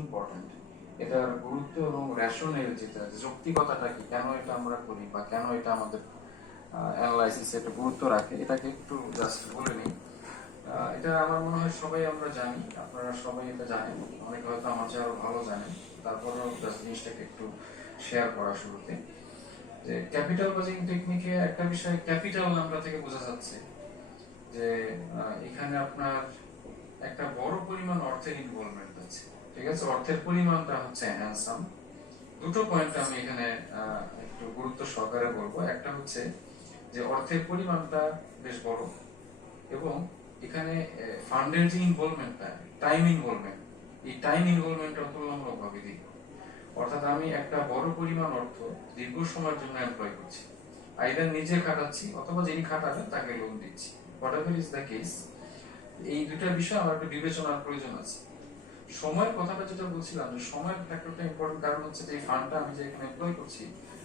Important. এটার গুরুত্ব এবং রেশনের যেটা যৌক্তিকতাটা কি, কেন এটা আমরা করি বা কেন এটা আমাদের অ্যানালাইসিসে একটা গুরুত্ব রাখে, এটাকে একটু জাস্ট বলে নিই। এটা আমার মনে হয় সবাই আমরা জানি, আপনারা সবাই এটা জানেন, অনেকে হয়তো আমার চেয়ে আরো ভালো জানেন, তারপরেও জাস্ট জিনিসটাকে একটু শেয়ার করা শুরুতে। যে ক্যাপিটাল বাজিং টেকনিকে একটা বিষয় ক্যাপিটাল নামটা থেকে বোঝা যাচ্ছে যে এখানে আপনার একটা বড় পরিমাণ অর্থের ইনভলভমেন্ট আছে। ঠিক আছে, অর্থের পরিমাণটা হচ্ছে হ্যান্ডসাম। দুটো পয়েন্ট আমি এখানে একটু গুরুত্ব সহকারে বলবো। একটা হচ্ছে যে অর্থের পরিমাণটা বেশ বড়, এবং এখানে ফান্ডের যে ইনভলভমেন্টটা, টাইম ইনভলভমেন্ট, এই টাইম ইনভলভমেন্টটা তুলনামূলকভাবে দীর্ঘ। অর্থাৎ আমি একটা বড় পরিমাণ অর্থ দীর্ঘ সময়ের জন্য এমপ্লয় করছি, আইদার নিজে খাটাচ্ছি অথবা যিনি খাটাবেন তাকে লোন দিচ্ছি, what ever is the case. এই দুটা বিষয় আমার একটু বিবেচনার প্রয়োজন আছে। সময়ের কথাটা যেটা বলছিলাম, যে সময়ের ফ্যাক্টরটা ইম্পর্টেন্ট, কারণ হচ্ছে যে এই ফান্ডটা আমি যে এখানে এমপ্লয় করছি,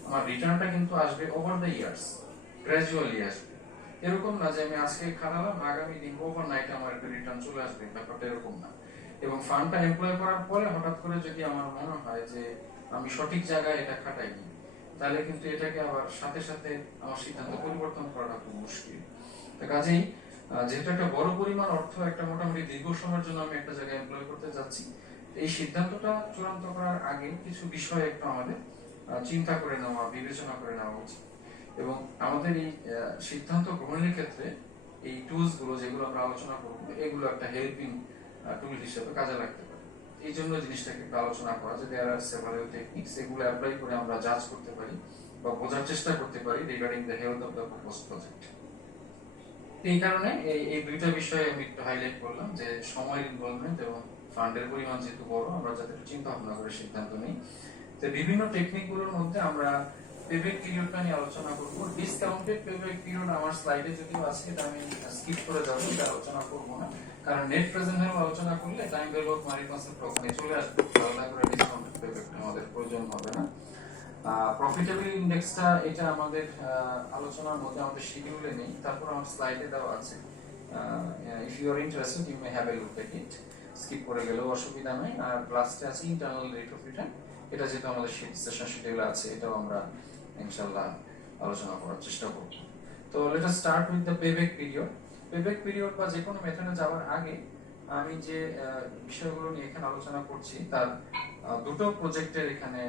আমার রিটার্নটা কিন্তু আসবে ওভার দ্য ইয়ার্স, গ্র্যাজুয়ালি আসবে। এরকম না যে আমি আজকে খাটালাম, আগামী দিন ওভারনাইটে আমার একটা রিটার্ন চলে আসবে, ব্যাপারটা এরকম না। এবং ফান্ডটা এমপ্লয় করার পরে হঠাৎ করে যদি আমার মনে হয় যে আমি সঠিক জায়গায় এটা খাটাইনি, তাহলে কিন্তু এটাকে আবার সাথে সাথে আমার সিদ্ধান্ত পরিবর্তন করাটা খুব মুশকিল। তো কাজেই যেহেতু একটা বড় পরিমাণ অর্থ একটা মোটামুটি দীর্ঘ সময়ের জন্য আমি একটা জায়গায় এমপ্লয় করতে যাচ্ছি, এই সিদ্ধান্তটা চূড়ান্ত করার আগে কিছু বিষয় একটু আমাদের চিন্তা করে নেওয়া, বিবেচনা করে নেওয়া উচিত। এবং আমাদের এই সিদ্ধান্ত গ্রহণের ক্ষেত্রে এই টুলস গুলো যেগুলো আমরা আলোচনা করবো, এগুলো একটা হেল্পিং টুল হিসেবে কাজে লাগতে পারে। এই জন্য জিনিসটাকে একটু আলোচনা করা, যে দেয়ার আর সেভারাল টেকনিক্স, এগুলো অ্যাপ্লাই করে আমরা জাজ করতে পারি বা বোঝার চেষ্টা করতে পারি regarding the health of the proposed project. এই কারণে এই দুইটা বিষয়ে আমি একটু হাইলাইট করলাম, যে সময়ের ইনভলভমেন্ট এবং ফান্ডের পরিমাণ যেহেতু বড়, আমরা যাতে চিন্তা ভাবনা করে সিদ্ধান্ত নিই। তো বিভিন্ন টেকনিক গুলোর মধ্যে আমরা পেব্যাক পিরিয়ডটা নিয়ে আলোচনা করবো। ডিসকাউন্টেড পেব্যাক পিরিয়ড আমার স্লাইডে যদিও আছে, এটা আমি স্কিপ করে যাবো, এটা আলোচনা করবো না, কারণ নেট প্রেজেন্ট ভ্যালু আলোচনা করলে time value of money concept ওখানে চলে আসবে, আলাদা করে ডিসকাউন্টেড পেব্যাকটা আমাদের প্রয়োজন হবে না। প্রফিটেবল ইন্ডেক্সটা এটা আমাদের আলোচনার মধ্যে আমাদের শিডিউলে নেই, তারপর আমার স্লাইডে দেওয়া আছে। If you are interested you may have a look at it, skip করে গেলেও অসুবিধা নেই। আর লাস্টে আছে ইন্টারনাল রেট অফ রিটার্ন, এটা যেহেতু আমাদের সেশন শিডিউলে আছে, এটাও আমরা ইনশাআল্লাহ আলোচনা করার চেষ্টা করব। তো let us start with the payback period. Payback period বা যে কোনো মেথডে যাওয়ার আগে আমি যে বিষয়গুলো নিয়ে এখানে আলোচনা করছি, তার দুটো প্রজেক্টের এখানে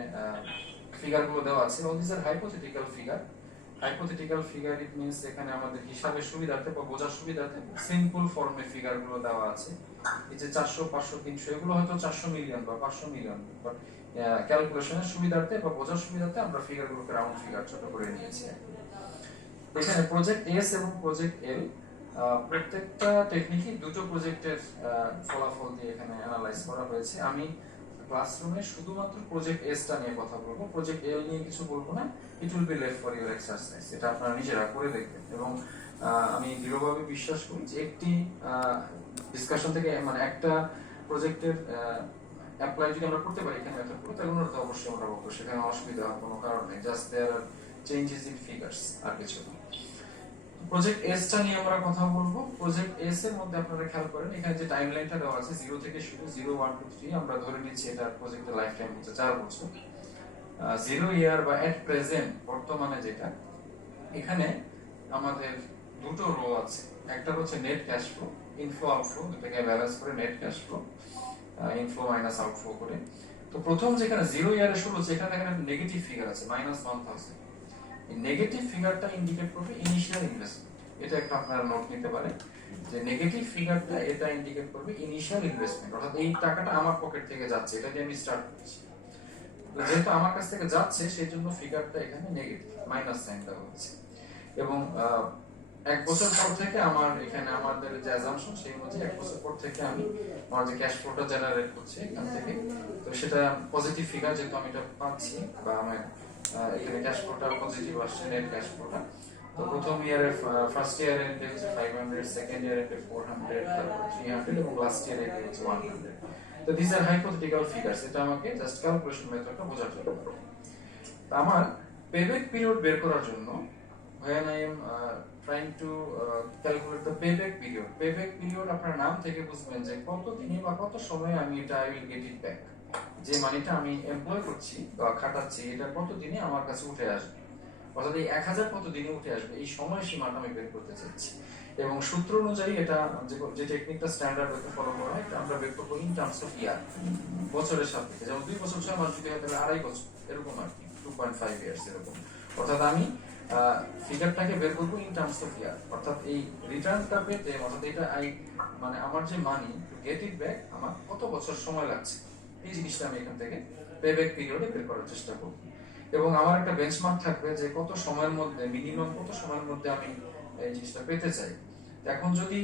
ফিগারগুলো দেওয়া আছে। All this are hypothetical figure. Hypothetical figure it means এখানে আমাদের হিসাবের সুবিধার্থে বা বোঝার সুবিধার্থে সিম্পল ফর্মে ফিগারগুলো দেওয়া আছে। এই যে 400, 500, 300, এগুলো হয়তো 400 মিলিয়ন বা 500 মিলিয়ন, বাট ক্যালকুলেশনের সুবিধার্থে বা বোঝার সুবিধার্থে আমরা ফিগারগুলোকে রাউন্ড ফিগার ছোট করে নিয়েছি। এখানে প্রজেক্ট এস এবং প্রজেক্ট এল, প্রত্যেকটা টেকনিকই দুটো প্রজেক্টের ফলাফল দিয়ে এখানে অ্যানালাইজ করা হয়েছে। আমি ক্লাসরুমে শুধুমাত্র প্রজেক্ট এসটা নিয়ে কথা বলবো, প্রজেক্ট এল নিয়ে কিছু বলবো না। It will be left for your exercise, এটা আপনারা নিজেরা করে দেখবেন। এবং আমি দৃঢ়ভাবে বিশ্বাস করি যে একটি ডিসকাশন থেকে, মানে একটা প্রজেক্টের অ্যাপ্লাই যদি আমরা করতে পারি এখানে মেথড করে, তাহলে ওটা অবশ্যই আমরা বলবো, সেখানে অসুবিধা হওয়ার কোনো কারণ নেই। Just there are changes in figures, আর কিছু না। প্রজেক্ট এস টা নিয়ে আমরা কথা বলবো। প্রজেক্ট এস এর মধ্যে আপনারা খেয়াল করেন এখানে যে টাইমলাইনটা দেওয়া আছে 0 থেকে শুরু, 0, 1, 2, 3, আমরা ধরে নিচ্ছি এটা প্রজেক্টের লাইফ টাইম হচ্ছে 4 বছর। 0 ইয়ার বা এট প্রেজেন্ট, বর্তমানে যেটা, এখানে আমাদের দুটো রো আছে। একটা হচ্ছে net cash flow, inflow outflow, দুটাকে ব্যালেন্স করে net cash flow, inflow minus outflow করে। তো প্রথম যেখানে 0 ইয়ারে শুরু হচ্ছে, এখানে দেখেন নেগেটিভ ফিগার আছে -1000। এই নেগেটিভ ফিগারটা ইন্ডিকেট করবে ইনিশিয়াল ইনভেস্টমেন্ট। এটা একটা আপনারা নোট নিতে পারেন, যে নেগেটিভ ফিগারটা এটা ইন্ডিকেট করবে ইনিশিয়াল ইনভেস্টমেন্ট, অর্থাৎ এই টাকাটা আমার পকেট থেকে যাচ্ছে, এটা দিয়ে আমি স্টার্ট করছি। তো যেহেতু আমার কাছ থেকে যাচ্ছে, সেই জন্য ফিগারটা এখানে নেগেটিভ, মাইনাস সাইন দেওয়া হচ্ছে। এবং 1 বছর পর থেকে আমার এখানে আমাদের যে অ্যাজাম্পশন, সেই অনুযায়ী 1 বছর পর থেকে আমি আমার যে ক্যাশ ফ্লোটা জেনারেট করছে এখান থেকে, তো সেটা পজিটিভ ফিগার, যেহেতু আমি এটা পাচ্ছি, বা আমার এখানে ক্যাশ ফ্লোটা পজিটিভ আসছে, নেট ক্যাশ ফ্লোটা। তো প্রথম ইয়ারে, ফার্স্ট ইয়ারে এন্ড হচ্ছে 500, সেকেন্ড ইয়ারে 400, তারপর 300, এবং লাস্ট ইয়ারে হচ্ছে 100। তো দিস আর হাইপোথেটিক্যাল ফিগারস, এটা আমাকে জাস্ট ক্যালকুলেশন মেথডটা বোঝার জন্য। তো আমার পেব্যাক পিরিয়ড বের করার জন্য, when I am trying to calculate the payback period, payback period আপনার নাম থেকে বুঝবেন যে কত দিনে বা কত সময়ে আমি এটা I will get it back। যে মানিটা আমি এমপ্লয় করছি বা খাটাচ্ছি এটা কত দিনে আমার কাছে উঠে আসবে, অর্থাৎ এই 1000 কত দিনে উঠে আসবে, এই সময় সীমাটা আমি বের করতে চাচ্ছি। এবং সূত্র অনুযায়ী এটা যে টেকনিকটা স্ট্যান্ডার্ড ওকে ফলো করা হয়, এটা আমরা বের করবো ইন টার্মস অফ ইয়ার, বছরের সাপেক্ষে। যেমন 2 বছর 6 মাস যদি হয় তাহলে 2.5 বছর এরকম আর কি, 2.5 ইয়ার্স এরকম। অর্থাৎ আমি ফিগারটাকে বের করবো ইন টার্মস অফ ইয়ার, অর্থাৎ এই রিটার্নটা পেতে, অর্থাৎ এটা মানে আমার যে money to get it back আমার কত বছর সময় লাগছে, এই জিনিসটা আমি এখান থেকে পেব্যাক পিরিয়ডে বের করার চেষ্টা করব। এবং আমার একটা বেঞ্চমার্ক থাকবে যে কত সময়ের মধ্যে, মিনিমাম কত সময়ের মধ্যে আমি এই জিনিসটা পেতে চাই। এখন যদি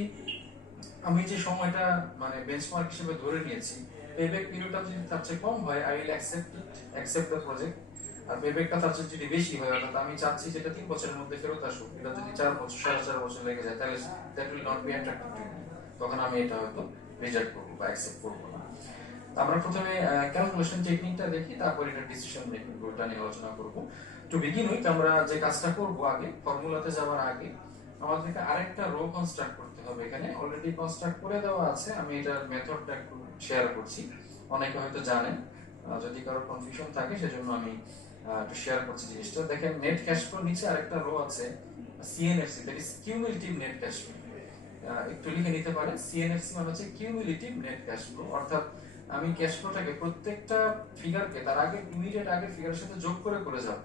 আমি যে সময়টা মানে বেঞ্চমার্ক হিসেবে ধরে নিয়েছি, পেব্যাক পিরিয়ডটা যদি তার চেয়ে কম হয়, I will accept the project. আর পেব্যাকটা তার চেয়ে যদি বেশি হয়, অর্থাৎ আমি চাচ্ছি যেটা 3 বছরের মধ্যে ফেরত আসুক, এটা যদি 4 বছর 4.5 বছর লেগে যায়, তাহলে that will not be attractive to me. তখন আমি এটা হয়তো রিজেক্ট করবো বা অ্যাকসেপ্ট করবো না। আমরা প্রথমে ক্যালকুলেশন টেকনিকটা দেখি, তারপর এটা ডিসিশন মেকিং ওটা নিয়ে আলোচনা করব। টু বিগিন উইথ আমরা যে কাজটা করব, আগে ফর্মুলাতে যাওয়ার আগে আমাদেরকে আরেকটা রো কনস্ট্রাক্ট করতে হবে। এখানে অলরেডি কনস্ট্রাক্ট করে দেওয়া আছে, আমি এটার মেথডটা একটু শেয়ার করছি, অনেকে হয়তো জানেন, যদি কারো কনফিউশন থাকে সেজন্য আমি একটু শেয়ার করছি জিনিসটা। দেখেন নেট ক্যাশ ফ্লো নিচে আরেকটা রো আছে CNFC, that is cumulative net cash flow. একটু লিখে নিতে পারেন, সিএনএফসি মানে হচ্ছে কিউমুলেটিভ নেট ক্যাশ ফ্লো, অর্থাৎ আমি ক্যাশ ফ্লোটাকে প্রত্যেকটা ফিগারকে তার আগে ইমিডিয়েট আগের ফিগারের সাথে যোগ করে করে যাব।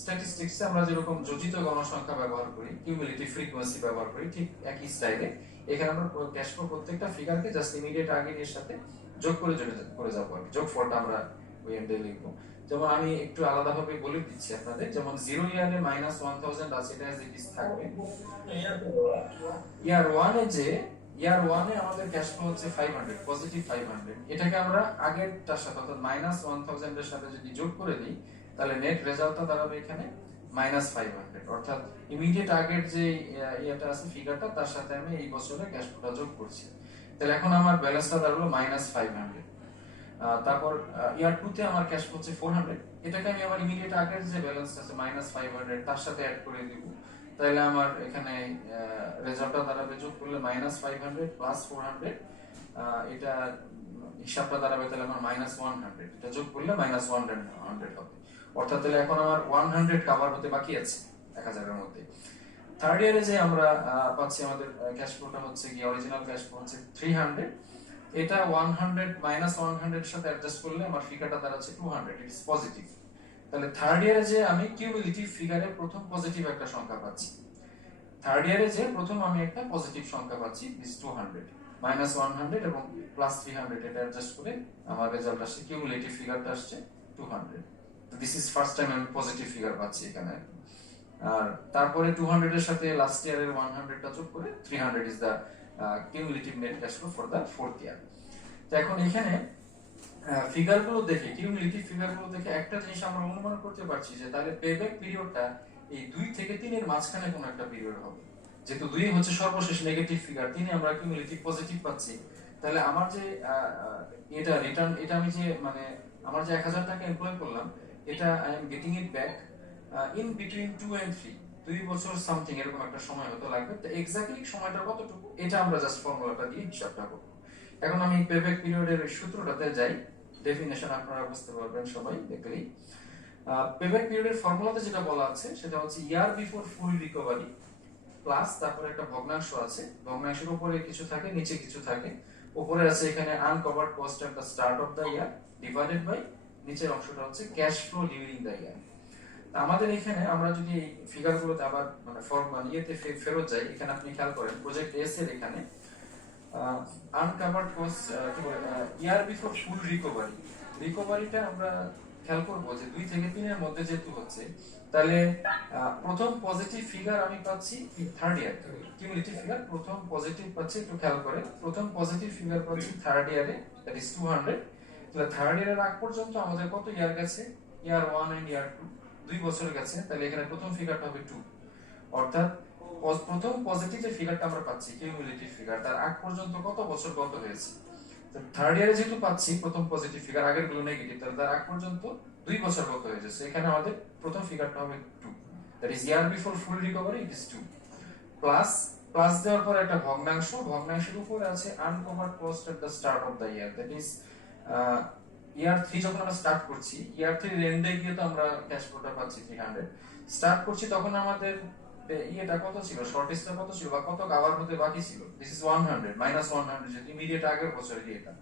স্ট্যাটিস্টিক্সে আমরা যেরকম যোজিত গণসংখ্যা ব্যবহার করি, কিউমুলেটিভ ফ্রিকোয়েন্সি ব্যবহার করি, ঠিক একই স্টাইলে এখানে আমরা ক্যাশ ফ্লো প্রত্যেকটা ফিগারকে জাস্ট ইমিডিয়েট আগের এর সাথে যোগ করে করে যাব আর যোগ ফলটা আমরা ওই এন্ডে লিখব। যেমন আমি একটু আলাদাভাবে বলে দিচ্ছি আপনাদের, যেমন 0 ইয়ারে -1000 আছে, এটা এজ ইট ইজ থাকবে। ইয়ার 1 এ যে ইয়ার 1 এ আমাদের ক্যাশ ফ্লো হচ্ছে 500, পজিটিভ 500, এটাকে আমরা আগেরটার সাথে অর্থাৎ -1000 এর সাথে যদি যোগ করে দিই, তাহলে নেট রেজাল্টটা দাঁড়াবে এখানে -500, অর্থাৎ ইমিডিয়েট আগের যে ইয়াটা আছে ফিগারটা, তার সাথে আমি এই বছরে ক্যাশ ফ্লোটা যোগ করছি। তাহলে এখন আমার ব্যালেন্সটা দাঁড়ালো -500। তারপর ইয়ার 2 তে আমার ক্যাশ ফ্লো হচ্ছে 400, এটাকে আমি আবার ইমিডিয়েট আগের যে ব্যালেন্স আছে -500 তার সাথে অ্যাড করে দিব। তাহলে আমার এখানে রেজাল্টটা দাঁড়াবে, যোগ করলে -500 প্লাস 400, এটা হিসাবটা দাঁড়াবে তাহলে আমার -100, এটা যোগ করলে -100 হবে। অর্থাৎ তাহলে এখন আমার 100 কভার হতে বাকি আছে 1000 এর মধ্যে। থার্ড ইয়ারে যে আমরা পাচ্ছি, আমাদের ক্যাশ ফ্লোটা হচ্ছে কি, অরিজিনাল ক্যাশ ফ্লো হচ্ছে 300, এটা 100 -100 এর সাথে অ্যাডজাস্ট করলে আমার ফিগারটা দাঁড়াচ্ছে 200, ইট ইজ পজিটিভ। তাহলে থার্ড ইয়ারে যে আমি কিউমুলেটিভ ফিগারে প্রথম পজিটিভ একটা সংখ্যা পাচ্ছি, থার্ড ইয়ারে যে প্রথম আমি একটা পজিটিভ সংখ্যা পাচ্ছি, দিস 200 -100 এবং +300, এটা অ্যাডজাস্ট করে আমার রেজাল্ট আসছে, কিউমুলেটিভ ফিগারটা আসছে 200। দিস ইজ ফার্স্ট টাইম আমি পজিটিভ ফিগার পাচ্ছি এখানে। আর তারপরে 200 এর সাথে লাস্ট ইয়ারের 100টা যোগ করে 300 is the cumulative net cash flow for the fourth year. তো এখন এখানে ফিগারগুলো দেখে, কিউমুলেটিভ ফিগারগুলো দেখে একটা জিনিস আমরা অনুমান করতে পারছি যে তাহলে পেব্যাক পিরিয়ডটা এই 2 থেকে 3 এর মাঝখানে কোন একটা পিরিয়ড হবে। যেহেতু 2 হচ্ছে সর্বশেষ নেগেটিভ ফিগার, 3 এ আমরা কিউমুলেটিভ পজিটিভ পাচ্ছি, তাহলে আমার যে এটা রিটার্ন, এটা আমি যে মানে আমার যে 1000 টাকা এমপ্লয় করলাম, এটা I am getting it back in between 2 and 3, 2 বছর সামথিং এরকম একটা সময় হতে লাগবে। তো এক্স্যাক্টলি সময়টা কতটুকু, এটা আমরা জাস্ট ফর্মুলাটা দিয়ে হিসাবটা করব। এখন আমি পেব্যাক পিরিয়ডের সূত্রটাতে যাই, ডেফিনেশন আপনারা বুঝতে পারবেন সবাই দেখলেই। পেব্যাক পিরিয়ডের ফর্মুলাতে যেটা বলা আছে সেটা হচ্ছে ইয়ার বিফোর ফুল রিকভারি প্লাস, তারপরে একটা ভগ্নাংশ আছে, ভগ্নাংশের উপরে কিছু থাকে নিচে কিছু থাকে। উপরে আছে এখানে uncovered cost at the start of the year divided by নিচের অংশটা হচ্ছে cash flow during the year. আমাদের এখানে আমরা যদি এই ফিগারগুলোতে আবার মানে ইয়েতে ফেরত যাই, এখানে আপনি খেয়াল করেন প্রজেক্ট এস এর এখানে আনকভার্ড কস্ট কি বলে ইয়ার বিফোর ফুল রিকভারি, রিকভারিটা আমরা খেয়াল করব যে 2 থেকে 3 এর মধ্যে যেহেতু হচ্ছে, তাহলে প্রথম পজিটিভ ফিগার আমি পাচ্ছি থার্ড ইয়ার, কিউমুলেটিভ ফিগার প্রথম পজিটিভ পাচ্ছি, একটু খেয়াল করে প্রথম পজিটিভ ফিগার পাচ্ছি থার্ড ইয়ারে, দ্যাট ইজ 200। তাহলে থার্ড ইয়ারের আগ পর্যন্ত আমাদের কত ইয়ার গেছে, ইয়ার 1 এন্ড ইয়ার 2, 2 বছর গেছে, তাহলে এখানে প্রথম ফিগারটা হবে 2, অর্থাৎ প্রথম পজিটিভ যে ফিগারটা আমরা পাচ্ছি কিউমুলেটিভ ফিগার, তার আগ পর্যন্ত কত বছর গত হয়েছে। তো থার্ড ইয়ারে যেহেতু পাচ্ছি প্রথম পজিটিভ ফিগার, আগের গুলো নেগেটিভ, তাহলে তার আগ পর্যন্ত 2 বছর গত হয়ে যাচ্ছে, এখানে আমাদের প্রথম ফিগারটা হবে 2, that is year before full recovery, it is 2 plus plus দেওয়ার পর একটা ভগ্নাংশ, ভগ্নাংশের উপরে আছে uncovered cost at the start of the year, that is year 3 যখন আমরা স্টার্ট করছি, ইয়ার 3 এন্ডে গিয়ে তো আমরা ক্যাশ ফ্লোটা পাচ্ছি 300, স্টার্ট করছি তখন আমাদের ইয়েটা কত ছিল, শর্টেজটা কত ছিল বা কত কভার হতে বাকি ছিল, দিস ইজ 100 মাইনাস 100, যেটা ইমিডিয়েট আগের বছরের এটা,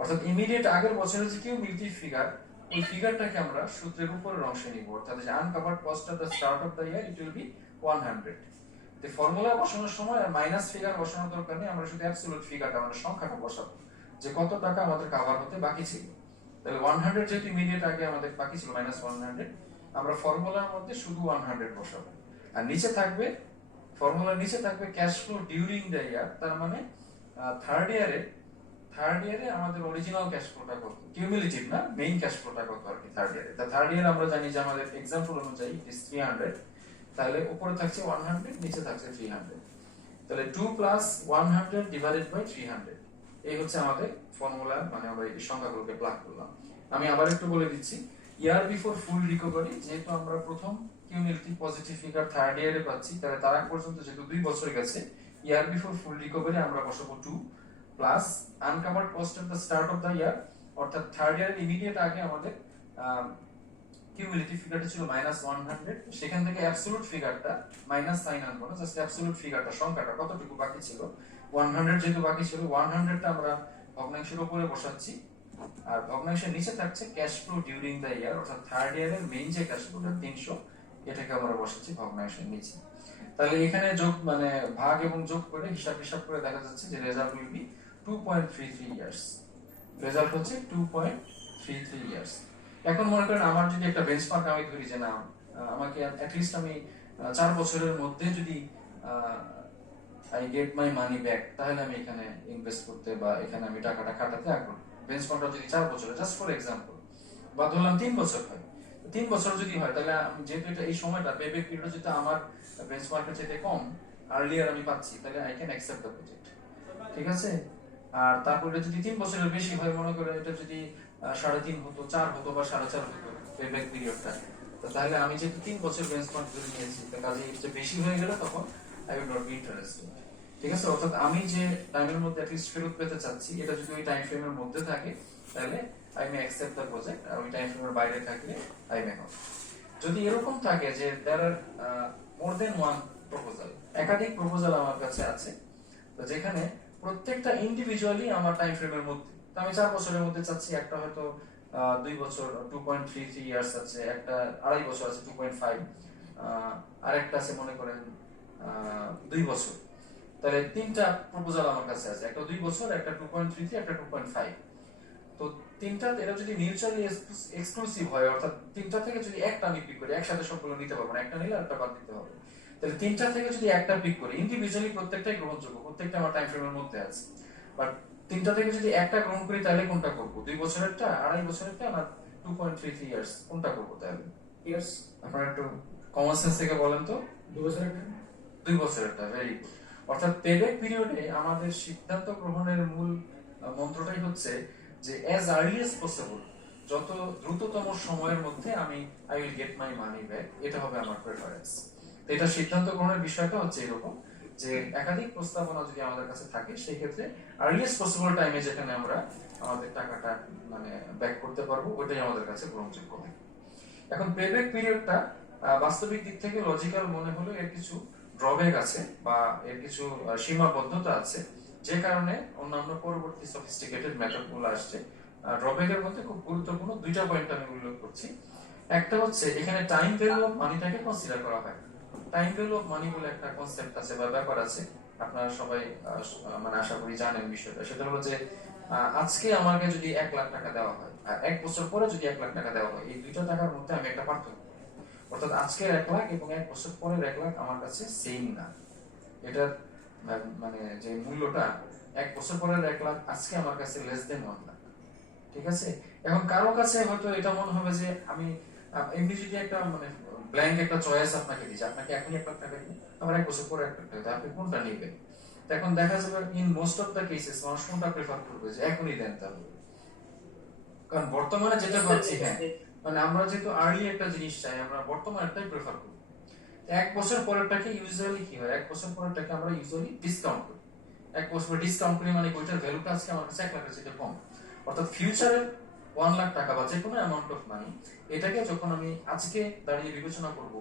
অর্থাৎ ইমিডিয়েট আগের বছরের যে কিউমিলেটিভ ফিগার, ওই ফিগারটাকে আমরা সূত্রের উপরের অংশে নিব, অর্থাৎ যে uncovered cost of the start of the year it will B 100। তো ফর্মুলা বসানোর সময় আর মাইনাস ফিগার বসানোর দরকার নেই, আমরা শুধু অ্যাবসলিউট ফিগারটা মানে সংখ্যাটা বসাবো যে কত টাকা আমাদের কভার হতে বাকি ছিল। তাহলে 100 যেহেতু ইমিডিয়েট আগে আমাদের বাকি ছিল মাইনাস 100, আমরা ফর্মুলার মধ্যে শুধু 100 বসাবো, আর নিচে থাকবে, ফর্মুলার নিচে থাকবে ক্যাশ ফ্লো ডিউরিং দ্য ইয়ার, তার মানে থার্ড ইয়ারে আমাদের অরিজিনাল ক্যাশ ফ্লোটা কত, কিউমুলেটিভ না, মেইন ক্যাশ ফ্লোটা কত আর কি থার্ড ইয়ারে। তা থার্ড ইয়ারে আমরা জানি যে আমাদের এক্সাম্পল অনুযায়ী ইজ 300, তাহলে উপরে থাকছে 100, নিচে থাকছে 300, তাহলে 2 প্লাস 100 ডিভাইডেড বাই 300, এই হচ্ছে আমাদের ফর্মুলা, মানে আমরা এই সংখ্যাগুলোকে প্লাগ করলাম। আমি আবার একটু বলে দিচ্ছি, ইয়ার বিফোর ফুল রিকভারি, যেহেতু আমরা প্রথম কিউমুলেটিভ পজিটিভ ফিগার থার্ড ইয়ারে পাচ্ছি, তাহলে তার আগ পর্যন্ত যেহেতু 2 বছর গেছে, ইয়ার বিফোর ফুল রিকভারি আমরা বসাবো 2 plus uncovered cost of the start of the ইয়ার, অর্থাৎ থার্ড ইয়ারের ইমিডিয়েট আগে আমাদের কিউমুলেটিভ ফিগারটা ছিল মাইনাস 100, সেখান থেকে অ্যাবসলিউট ফিগারটা মাইনাস সাইন আনবো না, জাস্ট অ্যাবসলিউট ফিগারটা সংখ্যাটা কতটুকু বাকি ছিল 100, যেহেতু বাকি ছিল 100টা আমরা ভগ্নাংশের উপরে বসাচ্ছি, আর ভগ্নাংশের নিচে থাকছে ক্যাশ ফ্লো ডিউরিং দ্য ইয়ার, অর্থাৎ থার্ড ইয়ারের মেইন যে ক্যাশ ফ্লোটা 300, এটাকে আমরা বসাচ্ছি ভগ্নাংশের নিচে। তাহলে এখানে যোগ মানে ভাগ এবং যোগ করে হিসাব করে দেখা যাচ্ছে যে result will be 2.33 years, result হচ্ছে 2.33 ইয়ার্স। এখন মনে করেন আমার যদি একটা বেঞ্চমার্ক আমি ধরি যে না, আমাকে অ্যাটলিস্ট আমি 4 বছরের মধ্যে যদি I get my money back, তাহলে আমি এখানে ইনভেস্ট করতে বা এখানে আমি টাকাটা খাটাতে আগ্রহী। বেঞ্চমার্কটা যদি 4 বছরের, জাস্ট ফর এক্সাম্পল, বা ধরলাম 3 বছর হয়, 3 বছর যদি হয়, তাহলে যেহেতু এটা এই সময়টা পেব্যাক পিরিয়ড যেটা আমার বেঞ্চমার্কের চাইতে কম, আর্লিয়ার আমি পাচ্ছি, তাহলে I can accept the project, ঠিক আছে। আর তারপরে যদি 3 বছরের বেশি হয়, মনে করেন এটা যদি 3.5 হতো, 4 হতো বা 4.5 হতো পেব্যাক পিরিয়ডটা, তো তাহলে আমি যেহেতু 3 বছর বেঞ্চমার্ক ধরে নিয়েছি, তো কাজে এটা বেশি হয়ে গেলে তখন I will not B interested, ঠিক আছে। অর্থাৎ আমি যে টাইমের মধ্যে অ্যাটলিস্ট ফেরত পেতে চাচ্ছি, এটা যদি ওই টাইম ফ্রেমের মধ্যে থাকে, তাহলে I may accept the project, আর ওই টাইম ফ্রেমের বাইরে থাকলে আই মে নট। যদি এরকম থাকে যে দেয়ার আর মোর দেন ওয়ান প্রপোজাল, একাধিক প্রপোজাল আমার কাছে আছে, তো যেখানে প্রত্যেকটা ইন্ডিভিজুয়ালি আমার টাইম ফ্রেমের মধ্যে, তো আমি 4 বছরের মধ্যে চাচ্ছি, একটা হয়তো 2 বছর 2.33 ইয়ার্স আছে, একটা 2.5 বছর আছে 2.5, আর একটা আছে মনে করেন 2 বছর, তাহলে 3টা প্রপোজাল আমার কাছে আছে, একটা 2 বছর, একটা 2.33, একটা 2.5। তো 3টা এরা যদি মিউচুয়ালি এক্সক্লুসিভ হয়, অর্থাৎ 3টা থেকে যদি একটা আমি পিক করি, একসাথে সবগুলো নিতে পারবো না, একটা নিলে একটা বাদ দিতে হবে, তাহলে 3টা থেকে যদি একটা পিক করি, ইন্ডিভিজুয়ালি প্রত্যেকটাই গ্রহণযোগ্য, প্রত্যেকটা আমার টাইম ফ্রেমের মধ্যে আছে, বাট 3টা থেকে যদি একটা গ্রহণ করি, তাহলে কোনটা করব, 2 বছরেরটা, 2.5 বছরেরটা না 2.33 ইয়ার্স, কোনটা করব? তাহলে ইয়ার্স আপনারা একটু কমন সেন্স থেকে বলেন তো। 2 বছরেরটা। 2 বছরেরটা, ভেরি গুড। অর্থাৎ পেব্যাক পিরিয়ডে আমাদের সিদ্ধান্ত গ্রহণের মূল মন্ত্রটাই হচ্ছে যে অ্যাজ আর্লি এজ পসিবল, যত দ্রুততম সময়ের মধ্যে আমি I will get my money back, এটা হবে আমার প্রেফারেন্স। তো এটা সিদ্ধান্ত গ্রহণের বিষয়টা হচ্ছে এরকম যে একাধিক প্রস্তাবনা যদি আমাদের কাছে থাকে, সেই ক্ষেত্রে আর্লিয়েস্ট পসিবল টাইমে যেখানে আমরা আমাদের টাকাটা মানে ব্যাক করতে পারবো, ওইটাই আমাদের কাছে গ্রহণযোগ্য হবে। এখন পেব্যাক পিরিয়ডটা বাস্তবিক দিক থেকে লজিক্যাল মনে হলো, এর কিছু ড্রব্যাক আছে বা এর কিছু সীমাবদ্ধতা আছে, যে কারণে অন্যান্য পরবর্তী সফিস্টিকেটেড মেথডগুলো আসছে। ড্রব্যাকের মধ্যে খুব গুরুত্বপূর্ণ 2টা পয়েন্ট আমি উল্লেখ করছি। একটা হচ্ছে এখানে টাইম ভ্যালু অফ মানিটাকে কনসিডার করা হয়। টাইম ভ্যালু অফ মানি বলে একটা কনসেপ্ট আছে বা ব্যাপার আছে, আপনারা সবাই মানে আশা করি জানেন বিষয়টা। সেটা হলো যে আজকে আমাকে যদি 1 লাখ টাকা দেওয়া হয়, আর 1 বছর পরে যদি 1 লাখ টাকা দেওয়া হয়, এই দুইটা টাকার মধ্যে আমি একটা পার্থক্য, অর্থাৎ আজকের 1 লাখ এবং 1 বছর পরের 1 লাখ আমার কাছে সেম না। এটার মানে যে মূল্যটা 1 বছর পরের 1 লাখ আজকে আমার কাছে লেস দেন 1 লাখ, ঠিক আছে। এখন কারো কাছে হয়তো এটা মনে হবে যে আমি এমনি যদি একটা মানে ব্ল্যাঙ্ক একটা চয়েস আপনাকে দিই, আপনাকে এখনই 1 লাখ টাকা দিই, আমার 1 বছর পরে 1 লাখ টাকা, আপনি কোনটা নেবেন? এখন দেখা যাবে in most of the cases মানুষ কোনটা প্রেফার করবে, যে এখনই দেন তাহলে। কারণ বর্তমানে যেটা পাচ্ছি, হ্যাঁ মানে আমরা যেহেতু আর্লি একটা জিনিস চাই, আমরা বর্তমানে একটাই প্রেফার করি। 1 বছর পরেরটাকে ইউজুয়ালি কি হয়, 1 বছর পরেরটাকে আমরা ইউজুয়ালি ডিসকাউন্ট করি। 1 বছর ডিসকাউন্ট করি মানে ওইটার ভ্যালুটা আজকে আমার কাছে 1 লাখের চেয়ে কম, অর্থাৎ ফিউচারের 1 লাখ টাকা বা যে কোনো অ্যামাউন্ট অফ মানি, এটাকে যখন আমি আজকে দাঁড়িয়ে বিবেচনা করব,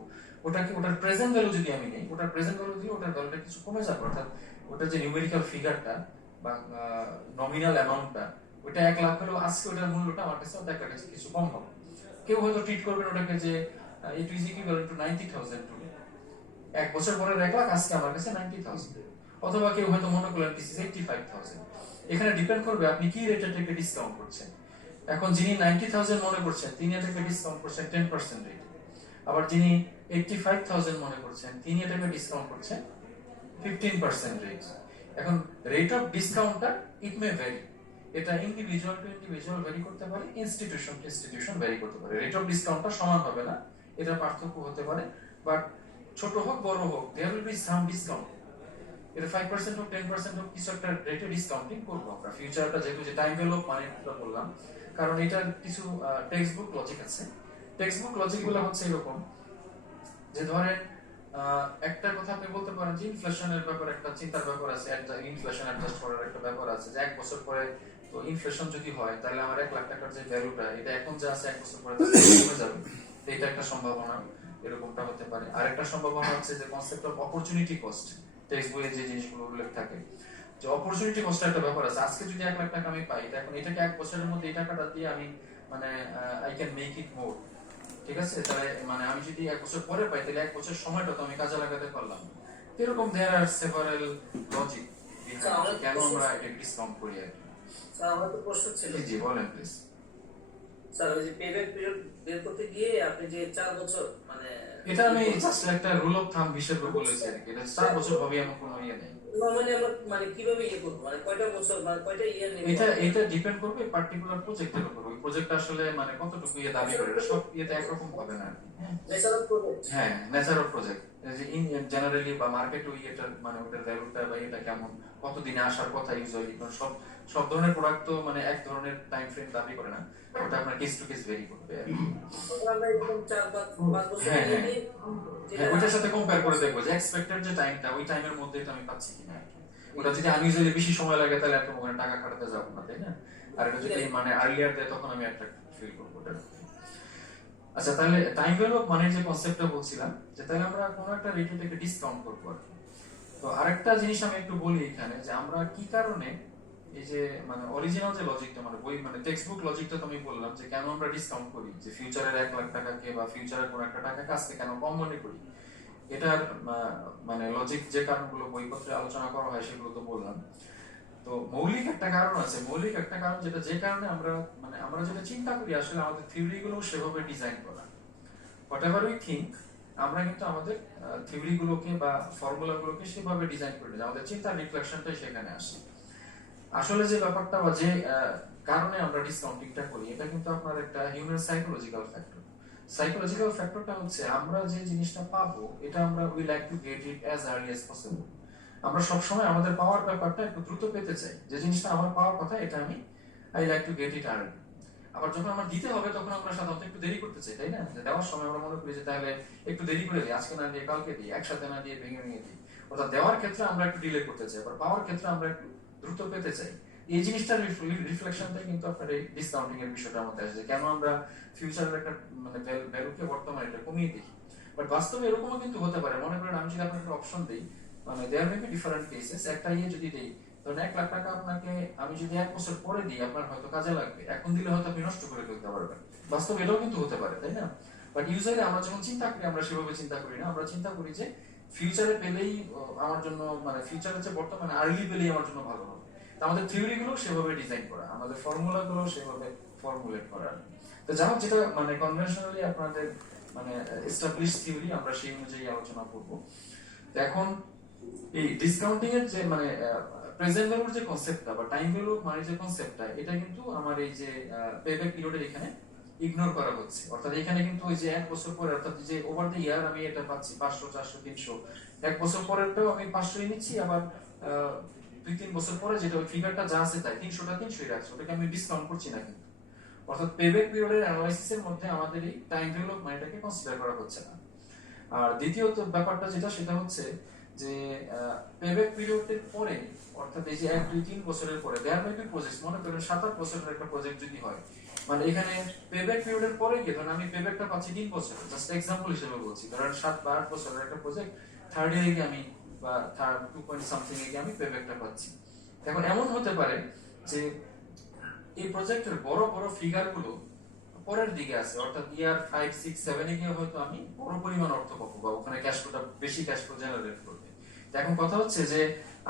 ওটার প্রেজেন্ট ভ্যালু যদি আমি নেই, ওটার প্রেজেন্ট ভ্যালু দিয়ে ওটার ভ্যালুটা কিছু কমে যাবে, অর্থাৎ ওটার যে নিউমেরিক্যাল ফিগারটা বা নমিনাল অ্যামাউন্টটা, ওটা 1 লাখ হলেও আজকে ওটার মূল্যটা আমার কাছে 1 লাখ কাছে কিছু কম হবে। কেউ হয়তো ট্রিট করবেন ওটাকে যে it is equivalent to 90,000 to 1 বছর পরে 1 লাখ, আজকে আমার কাছে 90,000। অথবা কেউ হয়তো মনে করলেন দিস ইজ 85,000। এখানে ডিপেন্ড করবে আপনি কি রেটে থেকে ডিসকাউন্ট করছেন। এখন যিনি 90,000 মনে করছেন তিনি এটাকে ডিসকাউন্ট করছেন 10% রেটে, আবার যিনি 85,000 মনে করছেন তিনি এটাকে ডিসকাউন্ট করছেন 15% রেট। এখন রেট অফ ডিসকাউন্টটা ইট মে ভ্যারি, এটা ইন্ডিভিজুয়াল টু ইন্ডিভিজুয়াল ভ্যারি করতে পারে, ইনস্টিটিউশন টু ইনস্টিটিউশন ভ্যারি করতে পারে। রেট অফ ডিসকাউন্টটা সমান হবে না, এটা পার্থক্য হতে পারে, বাট ছোট হোক বড় হোক there will be some discount. এটা 5% হোক 10% হোক কিছু একটা রেটে ডিসকাউন্টিং করবো আমরা। ফিউচারটা যেহেতু যে টাইম ভ্যালু অফ মানিটা বললাম, কারণ এটার কিছু টেক্সট বুক লজিক আছে। টেক্সট বুক লজিক গুলো হচ্ছে এরকম যে ধরেন একটা কথা আপনি বলতে পারেন যে ইনফ্লেশনের ব্যাপারে একটা চিন্তার ব্যাপার আছে, ইনফ্লেশন অ্যাডজাস্ট করার একটা ব্যাপার আছে, যে 1 বছর পরে তো ইনফ্লেশন যদি হয় তাহলে আমার 1 লাখ টাকার যে ভ্যালুটা এটা এখন যা আছে 1 বছর পরে কমে যাবে, এটা একটা সম্ভাবনা, এরকমটা হতে পারে। আরেকটা সম্ভাবনা হচ্ছে যে concept of opportunity cost, text বইয়ে যে জিনিসগুলো উল্লেখ থাকে যে অপরচুনিটি কস্ট একটা ব্যাপার আছে। আজকে যদি 1 লাখ টাকা আমি পাই, এখন এটাকে 1 বছরের মধ্যে এই টাকাটা দিয়ে আমি মানে আই ক্যান মেক ইট মোর, ঠিক আছে, তাহলে মানে আমি যদি 1 বছর পরে পাই তাহলে 1 বছর সময়টা তো আমি কাজে লাগাতে পারলাম। এরকম দেয়ার আর সেভারাল লজিক কেন আমরা এটা ডিসকাউন্ট করি আর কি। স্যার আমার তো প্রশ্ন ছিল, জি বলেন প্লিজ। স্যার ওই যে পেব্যাক পিরিয়ড বের করতে গিয়ে আপনি যে 4 বছর মানে এটা আমি জাস্ট একটা রুল অফ থাম্ব হিসেবে বলেছি আর কি, এটা 4 বছর হবে এমন কোনো ইয়ে নেই। নরমালি আমরা মানে কিভাবে ইয়ে করব, মানে কয়টা বছর মানে কয়টা ইয়ার নেব? এটা ডিপেন্ড করবে পার্টিকুলার প্রজেক্টের উপর, ওই প্রজেক্ট আসলে মানে কতটুকু ইয়ে দাবি করে, এটা সব ইয়েতে একরকম হবে না আর কি। নেচার অফ প্রজেক্ট, হ্যাঁ নেচার অফ প্রজেক্ট, যে ইন জেনারেলি বা মার্কেটে এটা মানে ওটার ভ্যালুটা বা এটা কেমন, কতদিনে আসার কথা ইউজুয়ালি, কারণ সব সব ধরনের প্রোডাক্ট তো মানে এক ধরনের টাইম ফ্রেম দাবি করে না, ওটা আপনার কেস টু কেস ভেরি করবে। আমরা এরকম 4-5 বছর হ্যাঁ নিয়ে হ্যাঁ হ্যাঁ, ওইটার সাথে কম্পেয়ার করে দেখবো যে এক্সপেক্টেড যে টাইমটা ওই টাইমের মধ্যে এটা আমি পাচ্ছি কিনা। ওটা যদি আনইউজুয়ালি বেশি সময় লাগে তাহলে এত ওখানে টাকা খাটাতে যাবো না, তাই না? আর এটা যদি মানে আর্লিয়ার দেয় তখন আমি একটা ফিল করবো ওটা। আচ্ছা তাহলে টাইম ভ্যালু অফ মানির যে কনসেপ্টটা বলছিলাম, যে তাহলে আমরা কোনো একটা রেটে থেকে ডিসকাউন্ট করবো আর কি। তো আরেকটা জিনিস আমি একটু বলি এখানে, যে আমরা কি কারণে এই যে মানে অরিজিনাল যে লজিকটা মানে বই মানে টেক্সট বুক লজিকটা তো আমি বললাম যে কেন আমরা ডিসকাউন্ট করি, যে ফিউচারের 1 লাখ টাকাকে বা ফিউচারের কোনো একটা টাকাকে আজকে কেন কম মনে করি, এটার মানে লজিক যে কারণগুলো বইপত্রে আলোচনা করা হয় সেগুলো তো বললাম। তো মৌলিক একটা কারণ আছে, মৌলিক একটা কারণ যেটা যে কারণে আমরা মানে আমরা যেটা চিন্তা করি আসলে আমাদের থিওরি গুলো সেভাবে ডিজাইন করা, হোয়াট এভার উই থিঙ্ক, আমরা কিন্তু আমাদের থিওরি গুলোকে বা ফর্মুলা গুলোকে সেভাবে ডিজাইন করি যে আমাদের চিন্তার রিফ্লেকশনটাই সেখানে আসে। আসলে যে ব্যাপারটা বা যে কারণে আমরা ডিসকাউন্টিংটা করি এটা কিন্তু আপনার একটা হিউম্যান সাইকোলজিক্যাল ফ্যাক্টর। সাইকোলজিক্যাল ফ্যাক্টরটা হচ্ছে আমরা যে জিনিসটা পাবো এটা আমরা we like to get it as early as possible. আমরা সবসময় আমাদের পাওয়ার ব্যাপারটা একটু দ্রুত পেতে চাই, যে জিনিসটা আমার পাওয়ার কথা এটা আমি I like to get it early. আবার যখন আমার দিতে হবে তখন আমরা সাধারণত একটু দেরি করতে চাই, তাই না? যে দেওয়ার সময় আমরা মনে করি যে তাহলে একটু দেরি করে দিই, আজকে না দিয়ে কালকে দিই, একসাথে না দিয়ে ভেঙে ভেঙে দিই। অর্থাৎ দেওয়ার ক্ষেত্রে আমরা একটু ডিলে করতে চাই, আবার পাওয়ার ক্ষেত্রে আমরা একটু দ্রুত পেতে চাই। এই জিনিসটার রিফ্লেকশনটাই কিন্তু আপনার এই ডিসকাউন্টিং এর বিষয়টার মধ্যে আসে, কেন আমরা ফিউচারের একটা মানে ভ্যালুকে বর্তমানে এটা কমিয়ে দিই। বাট বাস্তবে এরকমও কিন্তু হতে পারে, মনে করেন আমি যদি আপনাকে একটা অপশন দিই, মানে দেয়ার মে বি ডিফারেন্ট কেসেস, একটা ইয়ে যদি দেই ধরেন 1 লাখ টাকা আপনাকে আমি যদি 1 বছর পরে দিই আপনার হয়তো কাজে লাগবে, এখন দিলে হয়তো আপনি নষ্ট করে ফেলতে পারবেন। বাস্তবে এটাও কিন্তু হতে পারে, তাই না? বাট ইউজুয়ালি আমরা যখন চিন্তা করি আমরা সেভাবে চিন্তা করি না, আমরা চিন্তা করি যে ফিউচারে পেলেই আমার জন্য মানে ফিউচারে যে বর্তমানে আর্লি পেলেই আমার জন্য ভালো হবে। আমাদের থিওরি গুলো সেভাবে ডিজাইন করা, আমাদের ফর্মুলা গুলো সেভাবে ফর্মুলেট করা। তো যাই হোক, যেটা মানে কনভেনশনালি আপনাদের মানে এস্টাবলিশ থিওরি আমরা সেই অনুযায়ী আলোচনা করব। এখন এই ডিসকাউন্টিং এর যে মানে প্রেজেন্ট ভ্যালুর যে কনসেপ্টটা বা টাইম ভ্যালু মানে যে কনসেপ্টটা, এটা কিন্তু আমার এই যে পেব্যাক পিরিয়ডের এখানে ইগনোর করা হচ্ছে। অর্থাৎ এখানে কিন্তু ওই যে 1 বছর পরে অর্থাৎ যে ওভার দ্য ইয়ার আমি এটা পাচ্ছি 500 400 300, 1 বছর পরেরটাও আমি 500 নিচ্ছি, আবার 2-3 বছর পরে যেটা ওই ফিগারটা যা আছে তাই 300টা 300ই রাখছি, ওটাকে আমি ডিসকাউন্ট করছি না কিন্তু। অর্থাৎ পেব্যাক পিরিয়ডের অ্যানালাইসিসের মধ্যে আমাদের এই টাইম ভ্যালু অফ মানিটাকে কনসিডার করা হচ্ছে না। আর দ্বিতীয়ত ব্যাপারটা যেটা সেটা হচ্ছে যে পেব্যাক পিরিয়ডের পরে অর্থাৎ এই যে 1-2-3 বছরের পরে দেয়ার মে বি প্রজেক্ট, মনে করেন 7-8 বছরের একটা প্রজেক্ট যদি হয়, মানে এখানে পেব্যাক পিরিয়ডের পরে গিয়ে ধরেন আমি পেব্যাকটা পাচ্ছি 3 বছর, জাস্ট এক্সাম্পল হিসেবে বলছি, ধরেন 7 বা 8 বছরের একটা প্রজেক্ট, থার্ড ইয়ারে গিয়ে আমি বা থার্ড 2 পয়েন্ট সামথিং এ গিয়ে আমি পেব্যাকটা পাচ্ছি। এখন এমন হতে পারে যে এই প্রজেক্টের বড় বড় ফিগারগুলো পরের দিকে আছে, অর্থাৎ ইয়ার 5 6 7 এ গিয়ে হয়তো আমি বড় পরিমাণ অর্থ পাবো বা ওখানে ক্যাশ ফ্লোটা বেশি ক্যাশ ফ্লো জেনারেট করবে। তো এখন কথা হচ্ছে যে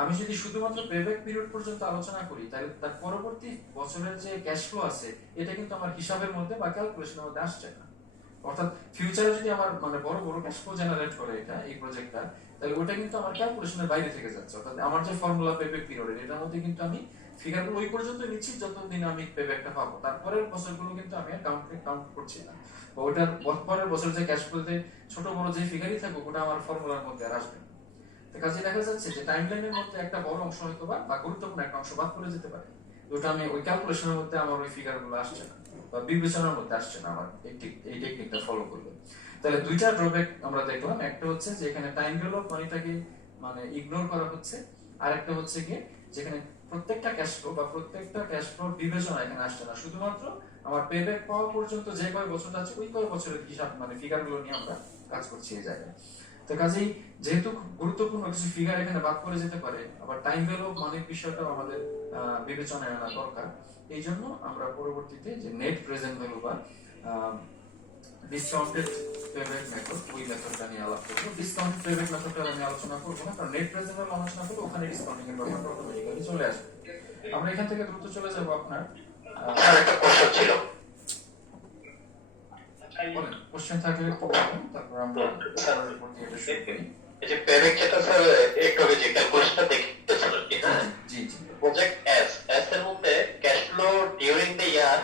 আমি যদি শুধুমাত্র পেব্যাক পিরিয়ড পর্যন্ত আলোচনা করি, তাহলে তার পরবর্তী বছরের যে ক্যাশ ফ্লো আছে এটা কিন্তু আমার হিসাবের মধ্যে বা ক্যালকুলেশনের মধ্যে আসছে না। অর্থাৎ ফিউচারে যদি আমার মানে বড় বড় ক্যাশ ফ্লো জেনারেট করে এটা এই প্রজেক্টটা, তাহলে ওটা কিন্তু আমার ক্যালকুলেশনের বাইরে থেকে যাচ্ছে। অর্থাৎ আমার যে ফর্মুলা পেব্যাক পিরিয়ড এটার মধ্যে কিন্তু আমি ফিগারগুলো ওই পর্যন্ত নিচ্ছি যতদিন আমি পেব্যাকটা পাবো, তারপরের বছরগুলো কিন্তু আমি কাউন্ট করছি না, বা ওটার পরের বছর যে ক্যাশ ফ্লোতে ছোট বড় যে ফিগারই থাকুক ওটা আমার ফর্মুলার মধ্যে আর আসবে না। কাজে দেখা যাচ্ছে যে টাইমলাইনের মধ্যে একটা বড় অংশ হয়তো বা গুরুত্বপূর্ণ একটা অংশ বাদ পড়ে যেতে পারে, ওটা আমি ওই ক্যালকুলেশনের মধ্যে আমার ওই ফিগারগুলো আসছে না বা বিবেচনার মধ্যে আসছে না আমার এই টেকনিকটা ফলো করলে। তাহলে দুইটা ড্রব্যাক আমরা দেখলাম, একটা হচ্ছে যে এখানে টাইম ভ্যালু অফ মানিটাকে মানে ইগনোর করা হচ্ছে, আর একটা হচ্ছে কি যেখানে প্রত্যেকটা ক্যাশ ফ্লো বা প্রত্যেকটা ক্যাশ ফ্লো বিবেচনা এখানে আসছে না, শুধুমাত্র আমার পেব্যাক পাওয়া পর্যন্ত যে কয় বছর আছে ওই কয় বছরের হিসাব মানে ফিগারগুলো নিয়ে আমরা কাজ করছি এই জায়গায়। তো কাজেই যেহেতু গুরুত্বপূর্ণ কিছু ফিগার এখানে বাদ পড়ে যেতে পারে, আবার টাইম ভ্যালু অফ মানির বিষয়টাও আমাদের বিবেচনায় আনা দরকার। এই জন্য আমরা পরবর্তীতে যে নেট প্রেজেন্ট ভ্যালু বা ডিসকাউন্টেড পেব্যাক মেথড ওই মেথডটা নিয়ে আলাপ করবো। ডিসকাউন্টেড পেব্যাক মেথডটা আমি আলোচনা করবো না, কারণ নেট প্রেজেন্ট ভ্যালু আলোচনা করলে ওখানে ডিসকাউন্টিং এর ব্যাপারটা অটোমেটিক্যালি চলে আসবে। আমরা এখান থেকে দ্রুত চলে যাব আপনার একটা প্রশ্ন ছিল। বলেন, কোশ্চেন থাকলে একটু বলুন, তারপর আমরা পরের প্রক্রিয়াটা শুরু করি। এই যে পেব্যাক যেটা স্যার একটু আগে যে ক্যালকুলেশনটা দেখতেছেন আর কি, হ্যাঁ, জি জি প্রজেক্ট এস এর মধ্যে ক্যাশ ফ্লো ডিউরিং দ্য ইয়ার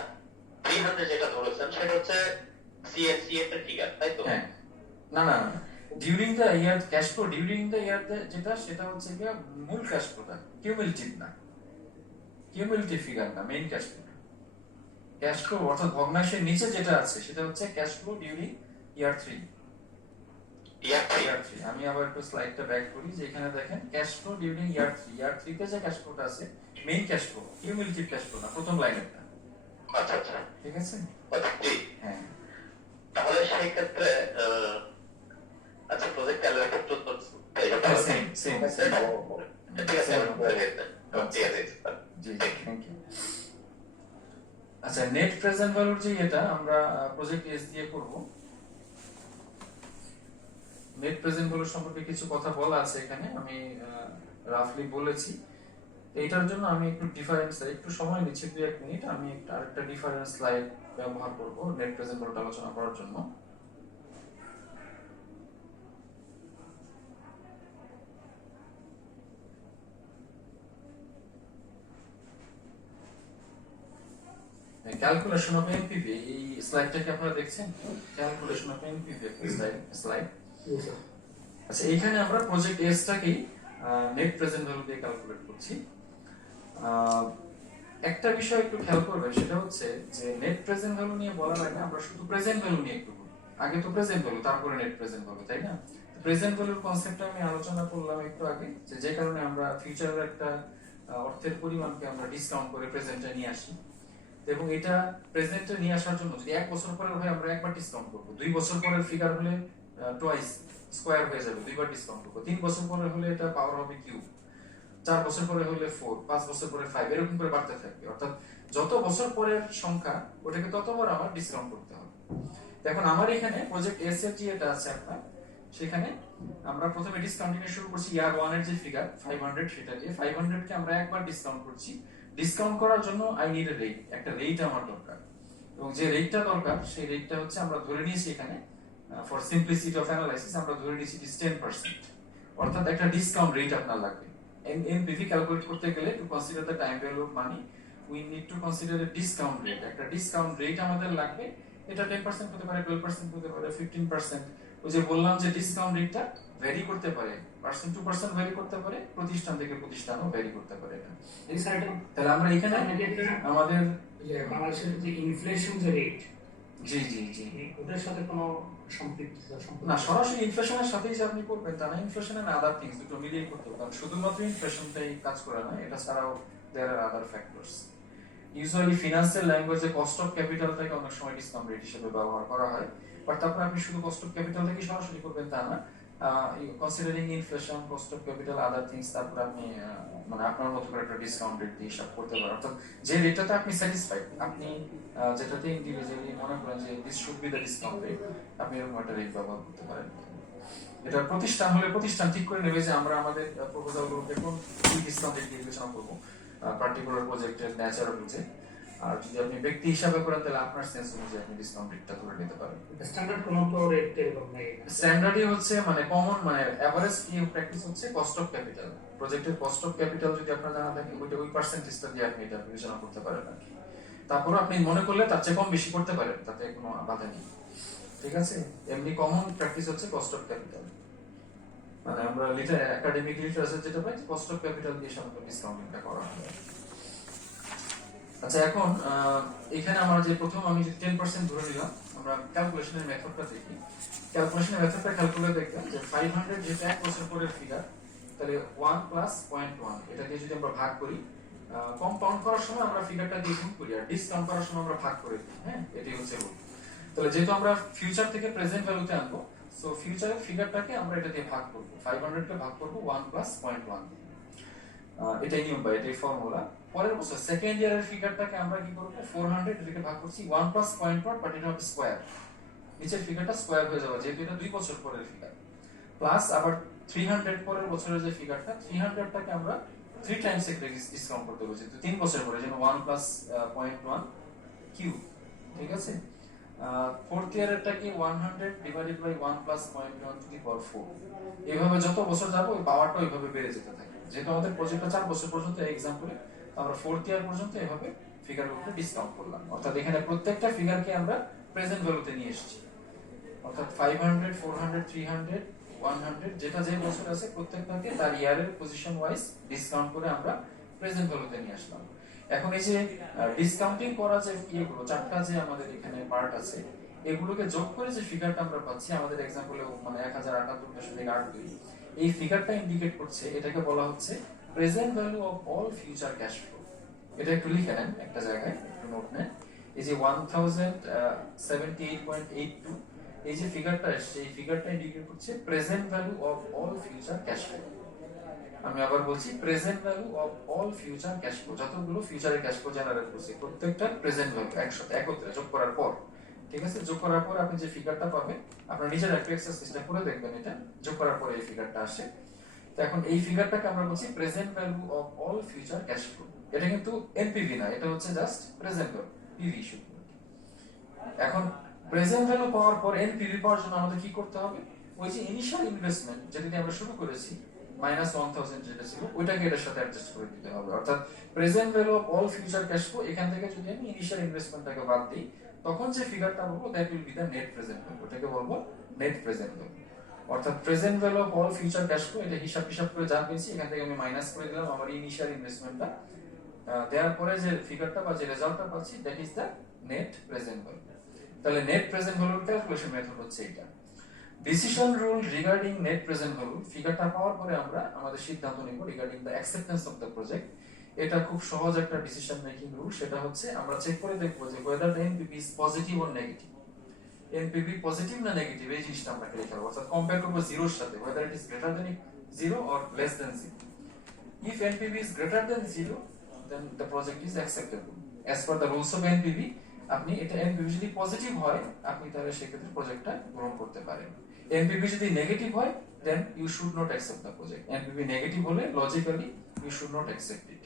300 যেটা ধরেছেন সেটা হচ্ছে সিএনসি এর ফিগার, তাই তো? হ্যাঁ, না না during the year cash flow during the ইয়ার যেটা সেটা হচ্ছে কি মূল ক্যাশ ফ্লোটা, কিউমুলেটিভ না, কিউমুলেটিভ ফিগার না, main cash flow. Cash flow অর্থাৎ ভগ্নাংশের নিচে যেটা আছে সেটা হচ্ছে ক্যাশ ফ্লো ডিউরিং ইয়ার 3। ইয়ার 3 আমি আবার একটু স্লাইডটা ব্যাক করি, যে এখানে দেখেন ক্যাশ ফ্লো ডিউরিং ইয়ার 3, ইয়ার 3 তে যে ক্যাশ ফ্লোটা আছে main cash flow, cumulative cash flow না, প্রথম লাইনেরটা। আচ্ছা আচ্ছা, ঠিক আছে, জি। হ্যাঁ। তাহলে সেই ক্ষেত্রে আচ্ছা প্রজেক্ট ক্যালকুলেটর তো সেম সেম ঠিক আছে, আমি করে দিতে ঠিক আছে জি থ্যাংক ইউ। আচ্ছা, নেট প্রেজেন্ট ভ্যালুর যে এটা আমরা প্রজেক্ট এস দিয়ে করব। নেট প্রেজেন্ট ভ্যালু সম্পর্কে কিছু কথা বলা আছে এখানে, আমি রাফলি বলেছি। এইটার জন্য আমি একটু ডিফারেন্স একটু সময় নিচ্ছি, 2-1 মিনিট, আমি একটা আরেকটা ডিফারেন্স স্লাইড ব্যবহার করব নেট প্রেজেন্ট ভ্যালুটা আলোচনা করার জন্য। ক্যালকুলেশন অফ এনপিভি, এই স্লাইডটাকে আপনারা দেখছেন, ক্যালকুলেশন অফ এনপিভি স্লাইড। আচ্ছা, এইখানে আমরা প্রজেক্ট এসটাকে নেট প্রেজেন্ট ভ্যালু দিয়ে ক্যালকুলেট করছি। একটা বিষয় একটু খেয়াল করবেন, সেটা হচ্ছে যে নেট প্রেজেন্ট ভ্যালু নিয়ে বলার আগে আমরা শুধু প্রেজেন্ট ভ্যালু নিয়ে একটু বলি। আগে তো প্রেজেন্ট ভ্যালু, তারপরে নেট প্রেজেন্ট ভ্যালু, তাই না? প্রেজেন্ট ভ্যালুর কনসেপ্টটা আমি আলোচনা করলাম একটু আগে, যে কারণে আমরা ফিউচারের একটা অর্থের পরিমাণকে আমরা ডিসকাউন্ট করে প্রেজেন্টে নিয়ে আসি, এবং এটা প্রেজেন্টে নিয়ে আসার জন্য যদি 1 বছর পরে হয় আমরা একবার ডিসকাউন্ট করব, 2 বছর পরের ফিগার হলে টুয়াইস স্কয়ার হয়ে যাবে, দুইবার ডিসকাউন্ট করব, 3 বছর পরে হলে এটা পাওয়ার হবে কিউব, 4 বছর পরে হলে 4, 5 বছর পরে 5, এরকম করে বাড়তে থাকবে। অর্থাৎ যত বছর পরের সংখ্যা ওটাকে ততবার আমার ডিসকাউন্ট করতে হবে। এখন আমার এখানে প্রজেক্ট এস এর যে এটা আছে আপনার, সেখানে আমরা প্রথমে ডিসকাউন্টিং এর শুরু করছি ইয়ার 1 এর যে ফিগার 500, সেটা দিয়ে 500 কে আমরা একবার ডিসকাউন্ট করছি। ডিসকাউন্ট করার জন্য আই নিড এ রেট, একটা রেট আমার দরকার, এবং যে রেটটা দরকার সেই রেটটা হচ্ছে আমরা ধরে নিয়েছি এখানে ফর সিম্পলিসিটি অফ অ্যানালাইসিস আমরা ধরে নিয়েছি 10%, অর্থাৎ একটা ডিসকাউন্ট রেট আপনার লাগবে। এনপিভি ক্যালকুলেট করতে গেলে two consider the time value of money we need to consider A discount rate, একটা ডিসকাউন্ট রেট আমাদের লাগবে। এটা 10% হতে পারে, 12% হতে পারে, 15%। ওই যে বললাম যে ডিসকাউন্ট রেটটা ভ্যারি করতে পারে, পার্সেন্ট টু পার্সেন্ট ভ্যারি করতে পারে, প্রতিষ্ঠান থেকে প্রতিষ্ঠানও ভ্যারি করতে পারে। এটা তাহলে আমরা এখানে আমাদের যে বাংলাদেশের যে ইনফ্লেশন যে রেট, জি জি জি ওটার সাথে কোনো সম্পৃক্ততা না, সরাসরি ইনফ্লেশনের সাথেই যে আপনি করবেন তা না, ইনফ্লেশন এন্ড আদার থিংস দুটো মিলিয়ে করতে হবে, কারণ শুধুমাত্র ইনফ্লেশনটাই কাজ করে না, এটা ছাড়াও there are other factors. Usually financial ল্যাঙ্গুয়েজে কস্ট অফ ক্যাপিটালটাকে অনেক সময় ডিসকাউন্ট রেট হিসেবে ব্যবহার করা হয়, বাট তারপর আপনি শুধু কস্ট অফ ক্যাপিটালটাকে সরাসরি করবেন তা না, considering inflation, cost of capital, other things, তারপর আপনি মানে আপনার মতো করে একটা ডিসকাউন্ট রেট দিয়ে হিসাব করতে পারেন। অর্থাৎ যে রেটটাতে আপনি স্যাটিসফাইড, আপনি যেটাতে ইন্ডিভিজুয়ালি মনে করেন যে this should be the discount rate, আপনি এরকম একটা রেট ব্যবহার করতে পারেন। এটা প্রতিষ্ঠান হলে প্রতিষ্ঠান ঠিক করে নেবে যে আমরা আমাদের প্রপোজালগুলোকে কোন ডিসকাউন্ট রেট দিয়ে বিবেচনা করবো পার্টিকুলার প্রজেক্টের ন্যাচার বুঝে। আর যদি আপনি ব্যক্তি হিসাবে করেন তাহলে আপনার সেন্স অনুযায়ী আপনি ডিসকাউন্ট রেটটা ধরে নিতে পারেন। স্ট্যান্ডার্ড কোনো তো রেট এরকম নেই। স্ট্যান্ডার্ডই হচ্ছে মানে কমন মানে এভারেজ কি প্র্যাকটিস হচ্ছে কস্ট অফ ক্যাপিটাল। প্রজেক্টের কস্ট অফ ক্যাপিটাল যদি আপনার জানা থাকে ওই পার্সেন্টেজটা দিয়ে আপনি এটা বিবেচনা করতে পারেন আর কি। তারপর আপনি মনে করলে তার চেয়ে কম বেশি করতে পারেন, তাতে কোনো বাধা নেই, ঠিক আছে। এমনি কমন প্র্যাকটিস হচ্ছে কস্ট অফ ক্যাপিটাল, মানে আমরা একাডেমিক লিটারেচার যেটা পাই কস্ট অফ ক্যাপিটাল দিয়ে সাধারণত ডিসকাউন্টিংটা করা হয়। আচ্ছা, এখন এখানে আমরা যে প্রথম আমি যে 10% ধরে নিলাম, আমরা ক্যালকুলেশনের মেথডটা দেখি। ক্যালকুলেশনের মেথডটা ক্যালকুলেট দেখলাম যে 500 যেটা 1 বছর পরের ফিগার, তাহলে 1 প্লাস 0.1 এটা দিয়ে যদি আমরা ভাগ করি, কম্পাউন্ড করার সময় আমরা ফিগারটা দিয়ে গুণ করি, আর ডিসকাউন্ট করার সময় আমরা ভাগ করে দিই। হ্যাঁ, এটাই হচ্ছে রুল। তাহলে যেহেতু আমরা ফিউচার থেকে প্রেজেন্ট ভ্যালুতে আনবো, সো ফিউচারের ফিগারটাকে আমরা এটা দিয়ে ভাগ করব, 500 কে ভাগ করব 1 প্লাস 0.1। এটাই নিয়ম বা এটাই ফর্মুলা। পরের বছর সেকেন্ড ইয়ারের ফিগারটাকে আমরা কি করব, 400 এটাকে ভাগ করছি 1 প্লাস 0.1, বাট এটা হবে স্কয়ার, নিচের ফিগারটা স্কয়ার হয়ে যাবে যেহেতু এটা 2 বছর পরের ফিগার। প্লাস আবার 300 পরের বছরের যে ফিগারটা, 300টাকে আমরা 3 টাইমস এর ডিসকাউন্ট করতে বলছি, তো 3 বছর পরে যেন 1 প্লাস 0.1 কিউব, ঠিক আছে। ফোর্থ ইয়ারেরটা কি 100 divided by 1 plus 0.1 to the power 4। এইভাবে যত বছর যাবে ওই পাওয়ারটা ওইভাবে বেড়ে যেতে থাকে। যেহেতু আমাদের প্রজেক্টটা 4 বছর পর্যন্ত এক্সাম্পলে, আমরা ফোর্থ ইয়ার পর্যন্ত এভাবে ফিগারগুলোকে ডিসকাউন্ট করলাম। অর্থাৎ এখানে প্রত্যেকটা ফিগারকে আমরা প্রেজেন্ট ভ্যালুতে নিয়ে এসেছি, অর্থাৎ 500 400 300 100 যেটা যে বছর আছে প্রত্যেকটাকে তার ইয়ারের পজিশন ওয়াইজ ডিসকাউন্ট করে আমরা প্রেজেন্ট ভ্যালুতে নিয়ে আসলাম। এখন এই যে ডিসকাউন্টিং করা যে ইয়েগুলো, চারটা যে আমাদের এখানে পার্ট আছে, এগুলোকে যোগ করে যে ফিগারটা আমরা পাচ্ছি আমাদের এক্সাম্পলে মানে 1078.82, এই ফিগারটা ইন্ডিকেট করছে, এটাকে বলা হচ্ছে present value of all future cash flow. এটা একটু লিখে নেন একটা জায়গায়, একটু নোট নেন। এই যে 1078.82 এই যে ফিগারটা আসছে, এই ফিগারটা ইন্ডিকেট করছে present value of all future cash flow. আমি আবার বলছি present value of all future cash flow, যতগুলো ফিউচারে ক্যাশ ফ্লো জেনারেট করছে প্রত্যেকটা প্রেজেন্ট ভ্যালু একসাথে একত্রে যোগ করার পর, ঠিক আছে। যোগ করার পর আপনি যে ফিগারটা পাবেন, আপনারা নিজের একটা এক্সারসাইজটা করে দেখবেন, এটা যোগ করার পরে এই ফিগারটা আসে। তো এখন এই ফিগারটাকে আমরা বলছি present value of all future cash flow. এটা কিন্তু এনপিভি না, এটা হচ্ছে জাস্ট প্রেজেন্ট ভ্যালু, পিভি শুধু। এখন প্রেজেন্ট ভ্যালু পাওয়ার পর এনপিভি পাওয়ার জন্য আমাদের কি করতে হবে, ওই যে ইনিশিয়াল ইনভেস্টমেন্ট যেটা দিয়ে আমরা শুরু করেছি -1000 যেটা ছিল, ওইটাকে এটার সাথে অ্যাডজাস্ট করে দিতে হবে। অর্থাৎ present value of all future cash flow, এখান থেকে যদি আমি ইনিশিয়াল ইনভেস্টমেন্টটাকে বাদ দিই, তখন যে ফিগারটা বলবো that will B the net present value, ওটাকে বলবো নেট প্রেজেন্ট ভ্যালু। অর্থাৎ present value of all future cash flow, এটা হিসাব করে যা পেয়েছি এখান থেকে আমি মাইনাস করে দিলাম আমার ইনিশিয়াল ইনভেস্টমেন্টটা, দেওয়ার পরে যে ফিগারটা বা যে রেজাল্টটা পাচ্ছি that is the net present value. তাহলে নেট প্রেজেন্ট ভ্যালুর ক্যালকুলেশন মেথড হচ্ছে এটা। Decision rule regarding net present value, ফিগারটা পাওয়ার পরে আমরা আমাদের সিদ্ধান্ত নিব regarding the acceptance of the project. এটা খুব সহজ একটা ডিসিশন মেকিং রুল, সেটা হচ্ছে আমরা চেক করে দেখব যে whether the NPV is positive or negative। NPV positive না নেগেটিভ এই জিনিসটা আমরা লিখতে হবে, অর্থাৎ কম্পেয়ার করব জিরোর সাথে, whether it is greater than 0 or less than 0। If NPV is greater than 0 then the project is acceptable as per the rules of NPV। আপনি এটা NPV যদি পজিটিভ হয় আপনি তাহলে সেক্ষেত্রে প্রজেক্টটা গ্রহণ করতে পারেন। NPV যদি নেগেটিভ হয় then you should not accept the project। NPV negative হলে logically you should not accept it।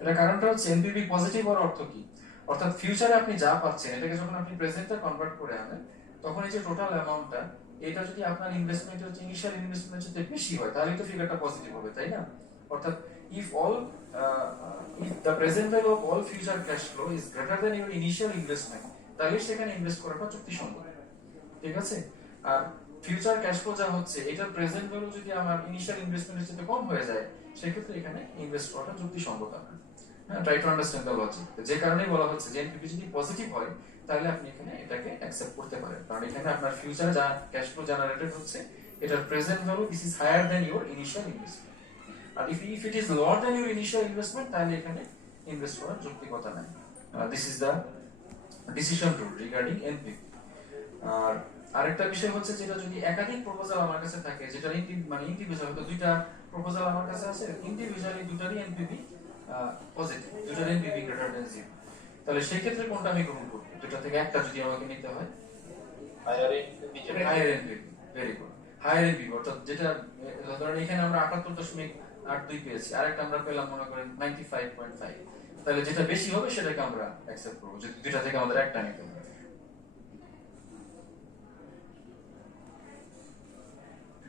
এটা কারণটা হচ্ছে NPV পজিটিভ হওয়ার অর্থ কি, অর্থাৎ ফিউচারে আপনি যা পাচ্ছেন এটাকে যখন আপনি প্রেজেন্টে কনভার্ট করে আনেন, তখন এই যে টোটাল অ্যামাউন্টটা, এটা যদি আপনার ইনভেস্টমেন্টের যে ইনিশিয়াল ইনভেস্টমেন্ট যদি বেশি হয় তাহলে তো ফিগারটা পজিটিভ হবে, তাই না। অর্থাৎ if the present value of all future cash flow is greater than your initial investment, তাহলে সেখানে ইনভেস্ট করাটা যুক্তিসঙ্গত, ঠিক আছে। আর ফিউচার ক্যাশ ফ্লো যা হচ্ছে এটার প্রেজেন্ট ভ্যালু যদি আমার ইনিশিয়াল ইনভেস্টমেন্টের চেয়ে কম হয়ে যায়, সেক্ষেত্রে এখানে ইনভেস্ট করাটা যুক্তিসঙ্গত না। হ্যাঁ, try to understand the logic. যে কারণেই বলা হচ্ছে যে এনপিভি যদি পজিটিভ হয় তাহলে আপনি এখানে এটাকে অ্যাকসেপ্ট করতে পারেন, কারণ এখানে আপনার ফিউচারে যা ক্যাশ ফ্লো জেনারেটেড হচ্ছে এটার present value this is higher than your initial investment. আর if it is lower than your initial investment তাহলে এখানে ইনভেস্ট করার যৌক্তিকতা নাই। This is the decision rule regarding NPV. আর আরেকটা বিষয় হচ্ছে যেটা যদি একাধিক প্রপোজাল আমার কাছে থাকে, যেটা ইন্ডিভিজুয়াল, হয়তো দুইটা প্রপোজাল আমার কাছে আছে, ইন্ডিভিজুয়ালি দুটারই এনপিভি পজিটিভ, দুটার এনপিভি গ্রেটার দেন 0, তাহলে সেই ক্ষেত্রে কোনটা আমি গ্রহণ করব? দুটা থেকে একটা যদি আমাকে নিতে হয়, higher NPV higher NPV, very good, higher NPV, অর্থাৎ যেটা ধরেন এখানে আমরা 78.82 পেয়েছি, আরেকটা আমরা পেলাম মনে করেন 95.5, তাহলে যেটা বেশি হবে সেটাকে আমরা অ্যাকসেপ্ট করব, যদি দুইটা থেকে আমাদের একটা নিতে হয়।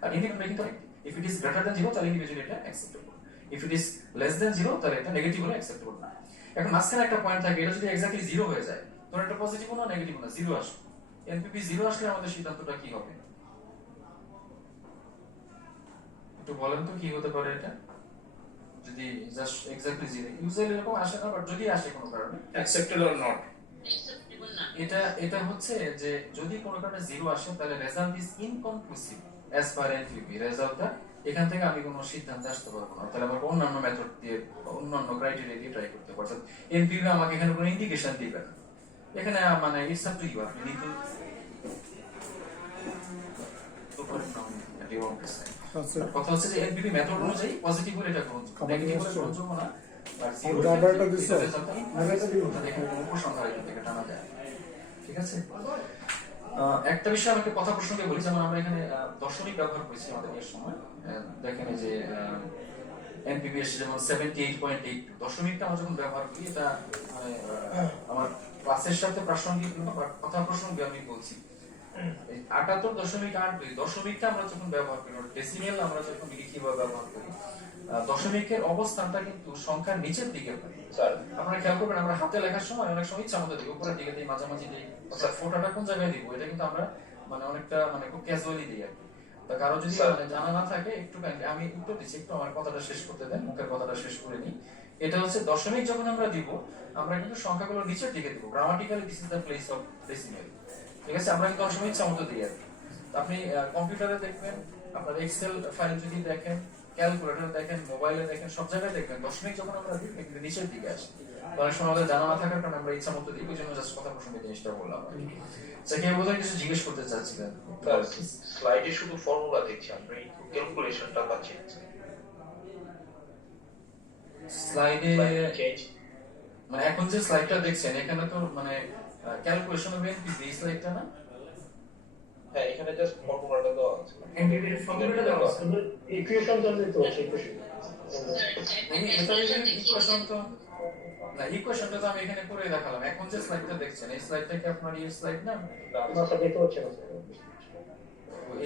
আর individually correct, if it is greater than 0 তাহলে ইন্ডিভিজুয়ালি এটা acceptable, if it is less than 0 তাহলে এটা নেগেটিভ হলে অ্যাকসেপ্টেবল না। এখন মাঝখানে একটা পয়েন্ট থাকে, এটা যদি এক্স্যাক্টলি 0 হয়ে যায়, তখন এটা পজিটিভ না নেগেটিভ না, 0 আসবে। এনপিভি 0 আসলে আমাদের সিদ্ধান্তটা কি হবে? একটু বলেন তো কি হতে পারে এটা, যদি জাস্ট এক্স্যাক্টলি 0, ইউজুয়ালি এরকম আসে না, বাট যদি আসে কোনো কারণে অ্যাকসেপ্টেবল অর নট, এটা হচ্ছে যে যদি কোনো কারণে 0 আসে তাহলে result is inconclusive as per NPV, রেজাল্টটা এখান থেকে আমি কোনো সিদ্ধান্তে আসতে পারবো না, তাহলে আমাকে অন্যান্য মেথড দিয়ে অন্যান্য ক্রাইটেরিয়া দিয়ে ট্রাই করতে পারবো। এনপিভি আমাকে এখানে কোনো ইন্ডিকেশন দিবে না, এখানে মানে ইটস আপ টু ইউ, আপনি নিতে কথা হচ্ছে যে এনপিভি মেথড অনুযায়ী পজিটিভ হলে এটা গ্রহণযোগ্য, নেগেটিভ হলে গ্রহণযোগ্য না, আর 0 হলে এটা উপসংহার এখান থেকে টানা যায়। ঠিক আছে, একটা বিষয় আমাকে কথা প্রসঙ্গে বলি, যেমন আমরা এখানে দশমিক ব্যবহার করেছি আমাদের এর সময়, দেখেন যে এনপিভি এসে যেমন 78.82, দশমিকটা আমরা যখন ব্যবহার করি, এটা মানে আমার ক্লাসের সাথে প্রাসঙ্গিক কথা প্রসঙ্গে আমি বলছি, 78.82 দশমিকটা আমরা যখন ব্যবহার করি, ডেসিমেল আমরা যখন লিখি বা ব্যবহার করি, দশমিকের অবস্থানটা কিন্তু সংখ্যার নিচের দিকে হয়। আপনারা খেয়াল করবেন, আমরা হাতে লেখার সময় অনেক সময় ইচ্ছা মতো দিই, উপরের দিকে দিই, মাঝামাঝি দিই, অর্থাৎ ফোঁটাটা কোন জায়গায় দিব এটা কিন্তু আমরা মানে অনেকটা মানে খুব ক্যাজুয়ালি দিই আর কি। তা কারো যদি মানে জানা না থাকে একটু আমি উত্তর দিচ্ছি, একটু আমার কথাটা শেষ করতে দেন, মুখের কথাটা শেষ করে নিই। এটা হচ্ছে দশমিক যখন আমরা দিব, আমরা কিন্তু সংখ্যাগুলো নিচের দিকে দিব, grammatically this is the place of decimal. ঠিক আছে, আমরা কিন্তু অনেক সময় ইচ্ছা মতো দিই আর কি। আপনি কম্পিউটারে দেখবেন, আপনার এক্সেল ফাইল যদি দেখেন, ক্যালকুলেটর দেখেন, মোবাইলে দেখেন, সব জায়গায় দেখবেন দশমিক যখন আমরা দিই কিন্তু নিচের দিকে আসে। অনেক সময় আমাদের জানা না থাকার কারণে আমরা ইচ্ছা মতো দিই, ওই জন্য জাস্ট কথা প্রসঙ্গে জিনিসটা বললাম। সেকে বোধহয় কিছু জিজ্ঞেস করতে চাচ্ছিলেন। স্লাইডে শুধু ফর্মুলা দেখছি, আমরা ক্যালকুলেশনটা পাচ্ছি না। স্লাইডে চেঞ্জ মানে এখন যে স্লাইডটা দেখছেন এখানে তো মানে ক্যালকুলেশন অফ এনপিভি এই স্লাইডটা না, হ্যাঁ এখানে জাস্ট ফর্মুলাটা দেওয়া আছে, এনপিভি ফর্মুলাটা দেওয়া আছে, ইকুয়েশন জানলে তো আছে, ইকুয়েশন তো না, ইকুয়েশনটা তো আমি এখানে করে দেখালাম। এখন যে স্লাইডটা দেখছেন এই স্লাইডটা কি আপনার এই স্লাইড না? না স্যার, দেখতে পাচ্ছেন না স্যার,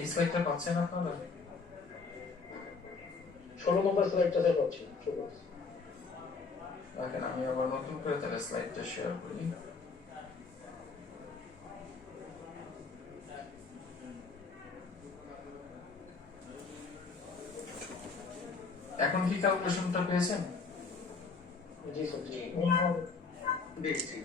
এই স্লাইডটা পাচ্ছেন আপনারা? 16 নম্বর স্লাইডটা স্যার পাচ্ছি, দেখেন আমি আবার নতুন করে তাহলে স্লাইডটা শেয়ার করি। এখন কি ক্যালকুলেশনটা পেয়েছেন? জি স্যার, জি দেখছি।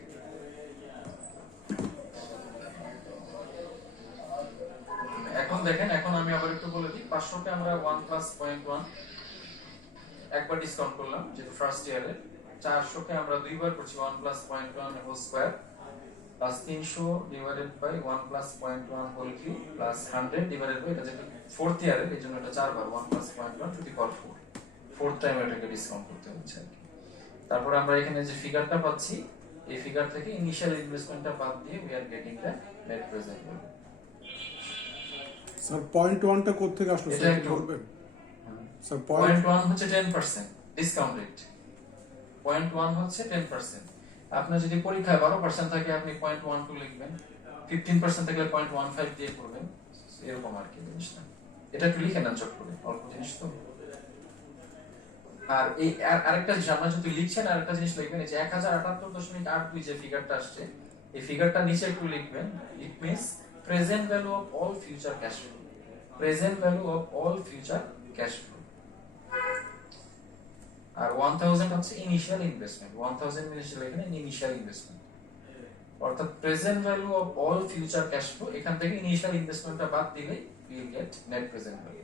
এখন দেখেন, এখন আমি আবার একটু বলে দিই, 500 কে আমরা 1 প্লাস 0.1 একবার ডিসকাউন্ট করলাম যেহেতু ফার্স্ট ইয়ারে, 400 কে আমরা দুইবার করছি 1 plus 0.1 whole square plus 300 divided by 1 plus 0.1 whole cube plus 100 divided by, এটা যেহেতু ফোর্থ ইয়ারে এই জন্য এটা 4 বার 1 plus 0.1 to the power 4, fourth time এটাকে ডিসকাউন্ট করতে হচ্ছে আর কি। তারপর আমরা এখানে যে ফিগারটা পাচ্ছি, এই ফিগার থেকে ইনিশিয়াল ইনভেস্টমেন্টটা বাদ দিয়ে we are getting the net present value. Sir point ওয়ানটা কোথা থেকে আসলো এটা স্যার একটু বলবেন? স্যার পয়েন্ট 1 হচ্ছে 10% ডিসকাউন্ট রেট, পয়েন্ট 1 হচ্ছে 10%। আপনার যদি পরীক্ষায় 12% থাকে আপনি 0.12 লিখবেন, 15% থাকলে 0.15 দিয়ে করবেন, এরকম আর কি জিনিসটা। এটা একটু লিখে নেন চট করে, অল্প জিনিস তো। আর এই আরেকটা জিনিস আমরা যদি লিখছেন, আরেকটা জিনিস লিখবেন, এই যে 1078.82 যে ফিগারটা আসছে, এই ফিগারটা নিচে একটু লিখবেন, it means present value of all future cash flow, present value of all future cash flow. আর 1000 হচ্ছে ইনিশিয়াল ইনভেস্টমেন্ট, 1000 ইনিশিয়াল, এখানে ইনিশিয়াল ইনভেস্টমেন্ট, অর্থাৎ present value of all future cash flow, এখান থেকে ইনিশিয়াল ইনভেস্টমেন্টটা বাদ দিলে we will get net present value.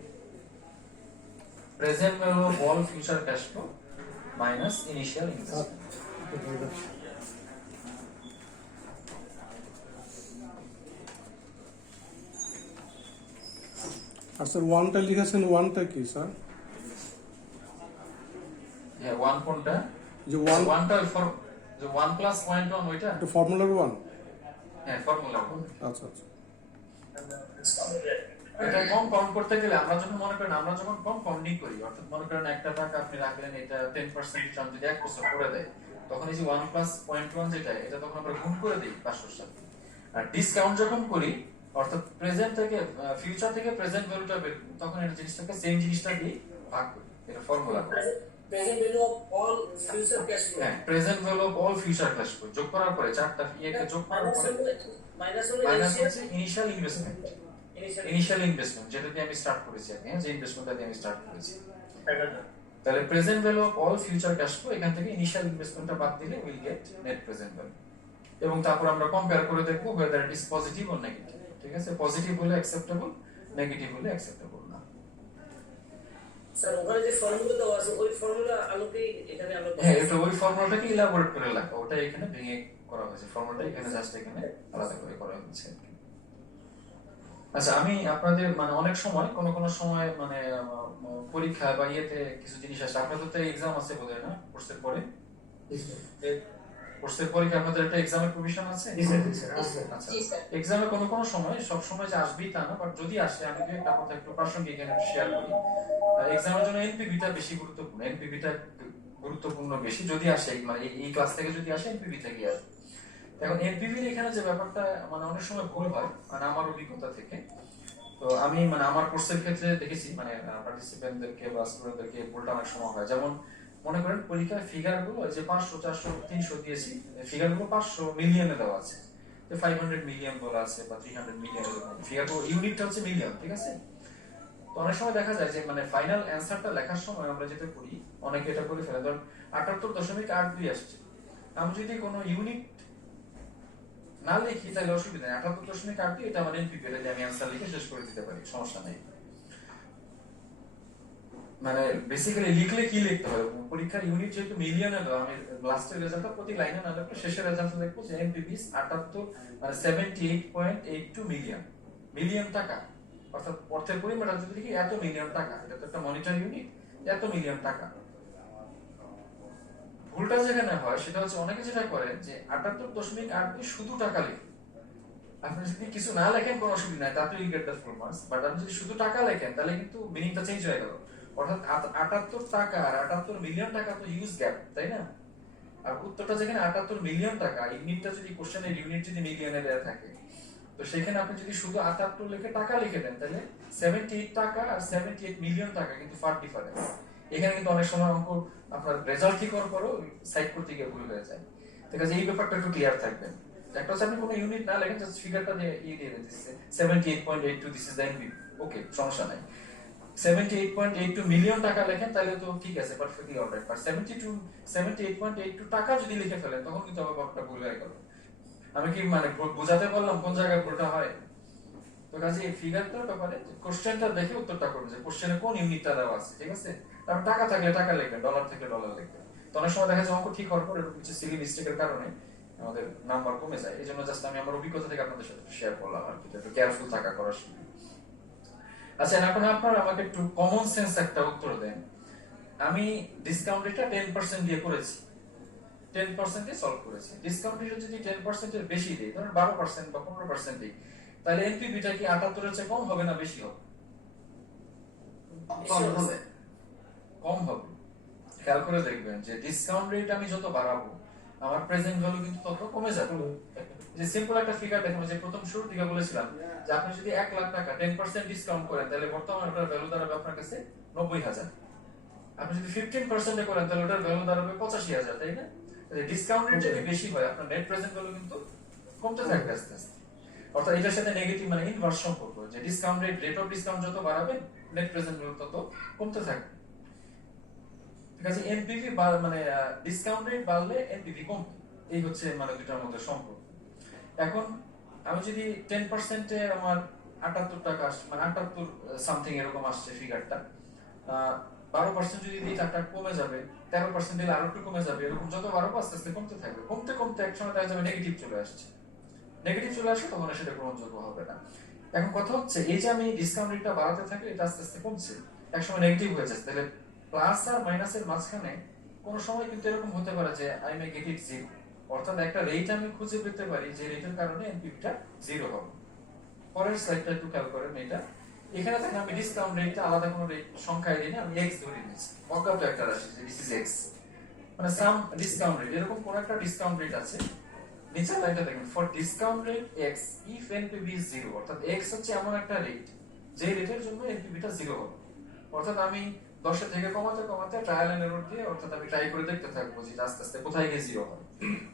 Present value of all future cash flow minus initial investment. আর স্যার ওয়ানটা লিখেছেন, ওয়ানটা কি স্যার? হ্যাঁ, ওয়ান কোনটা? যে ওয়ান, ওয়ানটা ফর যে ওয়ান প্লাস পয়েন্ট ওয়ান ওইটা। এটা ফর্মুলার ওয়ান। হ্যাঁ, ফর্মুলা ওয়ান। আচ্ছা আচ্ছা। এটা কম কাউন্ট করতে গেলে আমরা যখন মনে করেন, আমরা যখন কম কাউন্টিং করি, অর্থাৎ মনে করেন একটা টাকা আপনি রাখলেন, এটা 10% রিটার্ন যদি 1 বছর করে দেয়, তখন এই যে 1 প্লাস 0.1 যেটা, এটা তখন আমরা গুণ করে দিই 500 সাথে। আর ডিসকাউন্ট যখন করি, অর্থাৎ প্রেজেন্ট থেকে ফিউচার থেকে প্রেজেন্ট ভ্যালুটা বের করি, তখন এই জিনিসটাকে সেম জিনিসটা দিয়ে ভাগ করি। এটা formula. Present value of all future cash flow. হ্যাঁ, present value of all future cash flow যোগ করার পরে চারটা ইয়েকে যোগ করার পরে মাইনাস মাইনাস হলো হচ্ছে ইনিশিয়াল ইনভেস্টমেন্ট। ইনিশিয়াল ইনভেস্টমেন্ট যেটা দিয়ে আমি স্টার্ট করেছি, আমি যে ইনভেস্টমেন্টটা দিয়ে আমি স্টার্ট করেছি। তাহলে present value of all future cash flow, এখান থেকে ইনিশিয়াল ইনভেস্টমেন্টটা বাদ দিলে will get net present value. এবং তারপর আমরা কম্পেয়ার করে দেখব whether it is positive or negative। ঠিক আছে, পজিটিভ হলে অ্যাকসেপ্টেবল, নেগেটিভ হলে অ্যাকসেপ্টেবল না। স্যার ওখানে যে ফর্মুলা দেওয়া আছে ওই ফর্মুলা আলোকেই এখানে আমরা হ্যাঁ, এটা ওই ফর্মুলাটাকে ইলাবোরেট করে লেখা, ওটা এখানে ভেঙে করা হয়েছে। ফর্মুলাটা এখানে জাস্ট এখানে আলাদা করে করা হয়েছে। আচ্ছা, আমি আপনাদের মানে অনেক সময় কোন সময় মানে পরীক্ষা বা ইয়েতে কিছু জিনিস আসে। আপনাদের তো এক্সাম আছে বোধহয় না কোর্সের পরে? কোর্সের পরে কি আপনাদের একটা এক্সামের প্রভিশন আছে? আচ্ছা, এক্সামে কোন সময়, সব সময় যে আসবেই তা না, বাট যদি আসে, আমি দুই একটা কথা একটু প্রাসঙ্গিক এখানে শেয়ার করি। এক্সামের জন্য এনপিভিটা বেশি গুরুত্বপূর্ণ। এনপিভিটা গুরুত্বপূর্ণ বেশি যদি আসে, মানে এই ক্লাস থেকে যদি আসে, এনপিভি থেকে আসে। এখন এনপিভির এখানে যে ব্যাপারটা মানে অনেক সময় ভুল হয়, মানে আমার অভিজ্ঞতা থেকে। তো আমি মানে আমার কোর্সের ক্ষেত্রে দেখেছি, মানে পার্টিসিপেন্টদেরকে বা স্টুডেন্টদেরকে ভুলটা অনেক সময় হয়। যেমন মনে করেন পরীক্ষার ফিগার গুলো যে 500, 400, 300 দিয়েছি, ফিগার গুলো 500 মিলিয়নে দেওয়া আছে, 500 মিলিয়ন বলা আছে বা 300 মিলিয়ন, ফিগার গুলো ইউনিটটা হচ্ছে মিলিয়ন। ঠিক আছে, তো অনেক সময় দেখা যায় যে মানে ফাইনাল অ্যান্সারটা লেখার সময় আমরা যেটা করি, অনেকে এটা করে ফেলে, ধর 78.82 আসছে, আমি যদি কোনো ইউনিট না লিখি তাহলে অসুবিধা নেই। 78.82 এটা আমার এনপিপি, এটা আমি অ্যান্সার লিখে শেষ করে দিতে পারি, সমস্যা নেই। মানে বেসিক্যালি লিখলে কি লিখতে হবে, পরীক্ষার ইউনিট যেহেতু মিলিয়নে দেওয়া, আমি লাস্টের রেজাল্টটা প্রতি লাইনে না লিখে শেষের রেজাল্টটা লিখবো যে এনপিপি 78 মানে 78.82 মিলিয়ন। মিলিয়ন টাকা, অর্থাৎ অর্থের পরিমাণটা যদি দেখি এত মিলিয়ন টাকা, এটা তো একটা মনিটর ইউনিট, এত মিলিয়ন টাকা। ভুলটা যেখানে হয় সেটা হচ্ছে অনেকে যেটা করে যে 78.82 শুধু টাকা লিখে। আপনি যদি কিছু না লেখেন কোনো অসুবিধা নাই, তাতে will get the full marks. But আপনি যদি শুধু টাকা লেখেন তাহলে কিন্তু মিনিংটা চেঞ্জ হয়ে গেল। অর্থাৎ 78 টাকা আর 78 মিলিয়ন টাকা তো ইউজ গ্যাপ, তাই না? আর উত্তরটা যেখানে 78 মিলিয়ন টাকা, ইউনিটটা যদি কোশ্চেনের ইউনিট যদি মিলিয়নে দেওয়া থাকে, তো সেখানে আপনি যদি শুধু 78 লিখে টাকা লিখে দেন, তাহলে 78 টাকা আর 78 মিলিয়ন টাকা কিন্তু ফার ডিফারেন্স। এখানে কিন্তু অনেক সময় অঙ্ক আপনার রেজাল্ট ঠিক হওয়ার পরও সাইড করতে গিয়ে ভুল হয়ে যায়। ঠিক আছে, এই ব্যাপারটা একটু ক্লিয়ার থাকবেন। একটা হচ্ছে আপনি কোনো ইউনিট না লেখেন, জাস্ট ফিগারটা দিয়ে দিয়ে দিচ্ছে 78.82, দিস ইজ দ্য এনপিভি, ওকে, সমস্যা নাই। 78.82 মিলিয়ন টাকা লেখেন তাহলে তো ঠিক আছে, পারফেক্টলি অলরাইট। বাট 78.82 টাকা যদি লিখে ফেলেন তখন কিন্তু আবার ব্যাপারটা ভুল হয়ে গেল। আমি কি মানে বোঝাতে পারলাম কোন জায়গায় ভুলটা হয়? তো কাজে এই ফিগারটার ব্যাপারে কোশ্চেনটা দেখে উত্তরটা করবেন যে কোশ্চেনে কোন ইউনিটটা দেওয়া আছে। ঠিক আছে, তারপর টাকা থাকলে টাকা লিখবেন, ডলার থাকলে ডলার লিখবেন। তো অনেক সময় দেখা যায় অঙ্ক ঠিক হওয়ার পর এরকম কিছু সিলি মিস্টেকের কারণে আমাদের নাম্বার কমে যায়। এই জন্য জাস্ট আমি আমার অভিজ্ঞতা থেকে আপনাদের সাথে শেয়ার করলাম আর কি, একটু কেয়ারফুল থাকা করার সময়। আচ্ছা, এখন আপনারা আমাকে একটু কমন সেন্স একটা উত্তর দেন। আমি ডিসকাউন্ট রেটটা 10% দিয়ে করেছি, 10% এ সলভ করেছি। ডিসকাউন্ট রেট যদি 10% এর বেশি দেই, ধরুন 12% বা 15% দিই, তাহলে এনপিভিটা কি 78 এর চেয়ে কম হবে না বেশি হবে? কম হবে। খেয়াল করে দেখবেন যে ডিসকাউন্ট রেট আমি যত বাড়াবো আমার প্রেজেন্ট ভ্যালু কিন্তু তত কমে যাবে। যে সিম্পল একটা ফিগার দেখুন, যে প্রথম শুরুর দিকে বলেছিলাম যে আপনি যদি 1 লাখ টাকা 10% ডিসকাউন্ট করেন তাহলে বর্তমানে ওটার ভ্যালু দাঁড়াবে আপনার কাছে 90,000। আপনি যদি 15% এ করেন তাহলে ওটার ভ্যালু দাঁড়াবে 85,000, তাই না? ডিসকাউন্ট রেট যদি বেশি হয় আপনার নেট প্রেজেন্ট ভ্যালু কিন্তু কমতে থাকবে আস্তে আস্তে। অর্থাৎ এটার সাথে নেগেটিভ মানে ইনভার্স সম্পর্ক, যে ডিসকাউন্ট রেট অফ ডিসকাউন্ট যত বাড়াবেন নেট প্রেজেন্ট ভ্যালু তত কমতে থাকবে। ঠিক আছে, এনপিভি মানে ডিসকাউন্ট রেট বাড়লে এনপিভি কমবে, এই হচ্ছে মানে দুটার মধ্যে সম্পর্ক। এখন আমি যদি 10% এ আমার 78 টাকা আসছে, মানে 78 সামথিং এরকম আসছে ফিগারটা, 12% যদি দিই টাকা কমে যাবে, 13% দিলে আরো একটু কমে যাবে, এরকম যত বাড়বে আস্তে আস্তে কমতে থাকবে। কমতে কমতে এক সময় দেখা যাবে নেগেটিভ চলে আসছে। নেগেটিভ চলে আসে তখন সেটা গ্রহণযোগ্য হবে না। এখন কথা হচ্ছে এই যে আমি ডিসকাউন্ট রেটটা বাড়াতে থাকলে এটা আস্তে আস্তে কমছে, একসময় নেগেটিভ হয়ে যাচ্ছে। তাহলে প্লাস আর মাইনাসের মাঝখানে কোনো সময় কিন্তু এরকম হতে পারে যে I may get it zero, অর্থাৎ একটা রেট আমি খুঁজে পেতে পারি যে রেটের কারণে এনপিভিটা জিরো হবে। পরের স্লাইডটা একটু খেয়াল করেন, এটা এখানে দেখেন আমি ডিসকাউন্ট রেটটা আলাদা কোনো রেট সংখ্যায় দিই না, আমি এক্স ধরে নিয়েছি, অজ্ঞাত একটা রাশি যে দিস ইজ এক্স, মানে সাম ডিসকাউন্ট রেট, এরকম কোন একটা ডিসকাউন্ট রেট আছে। নিচের লাইনটা দেখেন, for discount rate x if NPV is zero, অর্থাৎ এক্স হচ্ছে এমন একটা রেট যে রেটের জন্য এনপিভিটা জিরো হবে। অর্থাৎ আমি 10 থেকে কমাতে কমাতে ট্রায়াল এন্ড এরর দিয়ে, অর্থাৎ আমি ট্রাই করে দেখতে থাকবো যে আস্তে আস্তে কোথায় গিয়ে জিরো হয়।